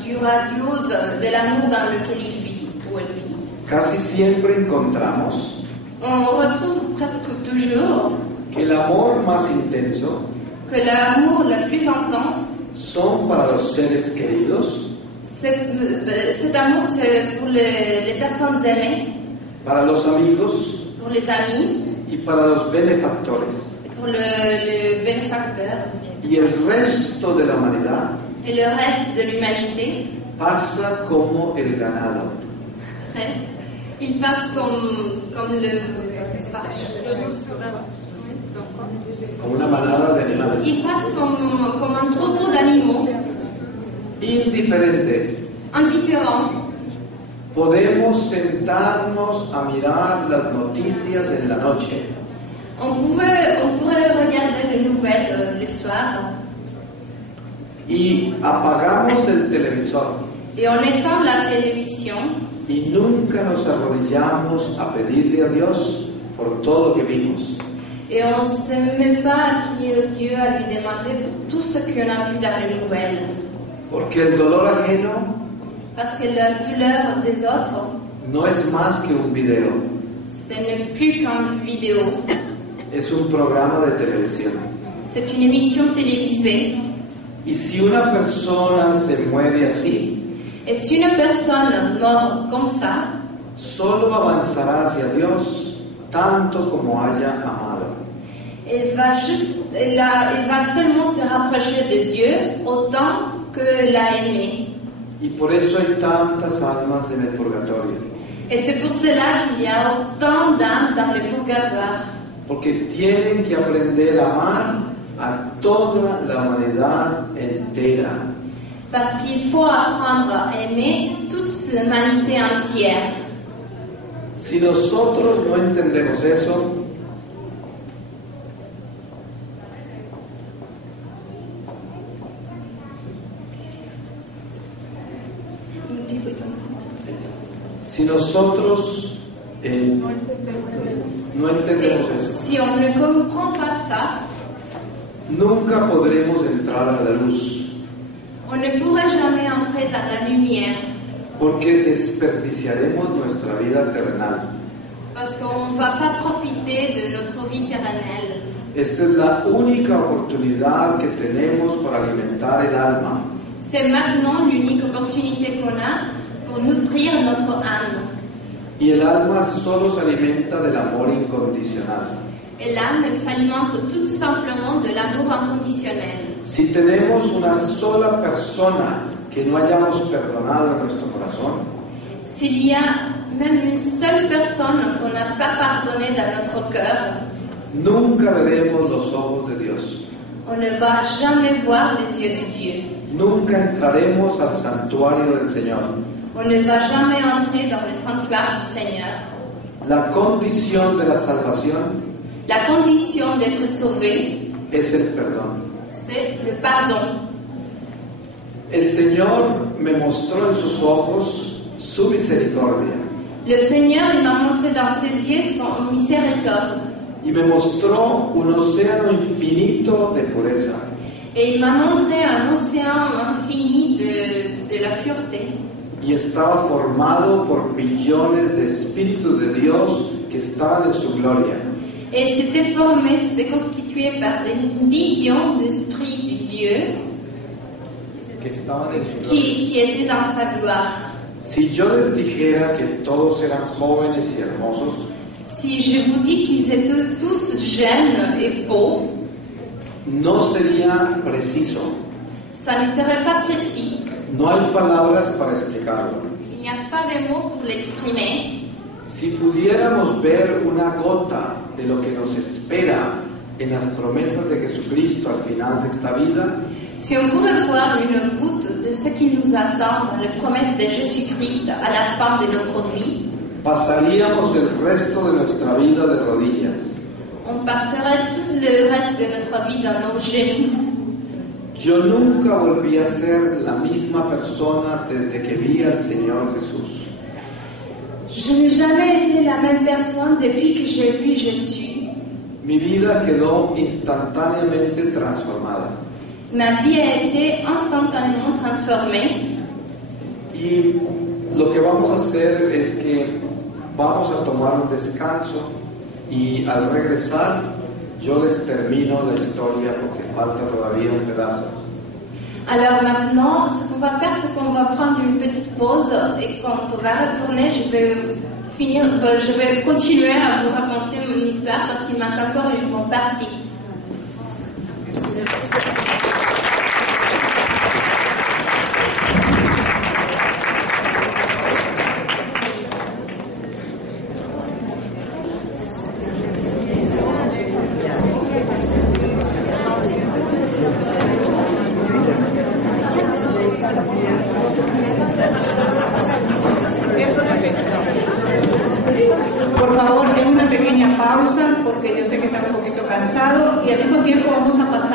du radio de l'amour dans lequel il vit ou elle vit, casi siempre encontramos on retrouve presque toujours que el amor más intenso que l'amour le plus intense, son para los seres queridos, cet amour c'est pour les personnes aimées, para los amigos pour les amis, y para los benefactores. pour le bénéfacteur, Y el resto de la humanidad et le reste de l'humanité, pasa como el ganado. reste, il passe comme le... Como una manada de animales. Il passe comme un troupeau d'animaux, Indiferente. indifférents. Podemos sentarnos a mirar las noticias en la noche On pourrait regarder les nouvelles le soir y apagamos el televisor et on éteint la télévision y nunca nos arrodillamos a pedirle a Dios por todo lo que vimos. et on ne se met pas à crier Dieu, à lui demander pour tout ce qu'on a vu dans les nouvelles. Porque el dolor ajeno Parce que la douleur des autres, no es más que un video, ce n'est plus qu'une vidéo, es un programa de televisión. c'est une émission télévisée. Y si una persona se muere así, Et si une personne meurt comme ça, solo avanzará hacia Dios tanto como haya amado. elle va seulement se rapprocher de Dieu autant que l'a aimé. Y por eso hay tantas almas en el purgatorio, Et c'est pour cela qu'il y a autant d'âmes dans le purgatoire. porque tienen que aprender a amar a toda la humanidad entera. Parce qu'il faut apprendre à aimer toute l'humanité entière. Si nosotros no entendemos eso, si nosotros no entendemos Et eso, si on ne comprend pas ça, nunca podremos entrar a la luz, on ne pourra jamais entrer dans la lumière. porque desperdiciaremos nuestra vida terrenal. Parce qu'on ne va pas profiter de notre vie terrenale. Esta es la única oportunidad que tenemos para alimentar el alma. C'est maintenant l'unique opportunité qu'on a pour nutrir notre âme. Y el alma solo se alimenta del amor incondicional. Et l'âme, elle s'alimente tout simplement de l'amour inconditionnel. Si tenemos una sola persona que no hayamos perdonado en nuestro corazón, S'il y a même une seule personne qu'on n'a pas pardonnée dans notre cœur, nunca veremos los ojos de Dios. on ne va jamais voir les yeux de Dieu. Nunca entraremos al santuario del Señor. On ne va jamais entrer dans le sanctuaire du Seigneur. La condición de la salvación La condition d'être sauvé, es el perdón. c'est le pardon. El Señor me mostró en sus ojos su misericordia Le Seigneur, il m'a montré dans ses yeux son miséricorde. y me mostró un océano infinito de pureza. Et il m'a montré un océan infini de la pureté. Y estaba formado por billones de espíritus de Dios que estaban en su gloria. Et c'était formé, c'était constitué par des millions d'esprits de Dieu Que estaban en su gloria. qui étaient dans sa gloire. Si yo les dijera que todos eran jóvenes y hermosos, Si je vous dis qu'ils étaient tous jeunes et beaux, no sería preciso. ça ne serait pas précis. No hay palabras para explicarlo. Il n'y a pas de mots pour l'exprimer. Si pudiéramos ver una gota de lo que nos espera en las promesas de Jesucristo al final de esta vida, Si on pouvait voir une goutte de ce qui nous attend dans les promesses de Jésus-Christ à la fin de notre vie, pasaríamos el resto de nuestra vida de rodillas. on passerait tout le reste de notre vie dans nos genoux. Yo nunca volví a ser la misma persona desde que vi al Señor Jesús. Je n'ai jamais été la même personne depuis que j'ai vu Jésus. Mi vida quedó instantáneamente transformada. Ma vie a été instantanément transformée. Y lo que vamos a hacer es que vamos a tomar un descanso y al regresar yo les termino la historia porque falta todavía un pedazo. Alors maintenant, ce qu'on va faire, c'est qu'on va prendre une petite pause et quand on va retourner, je vais continuer à vous raconter mon histoire parce qu'il manque encore une bonne partie. Por favor, den una pequeña pausa porque yo sé que están un poquito cansados y al mismo tiempo vamos a pasar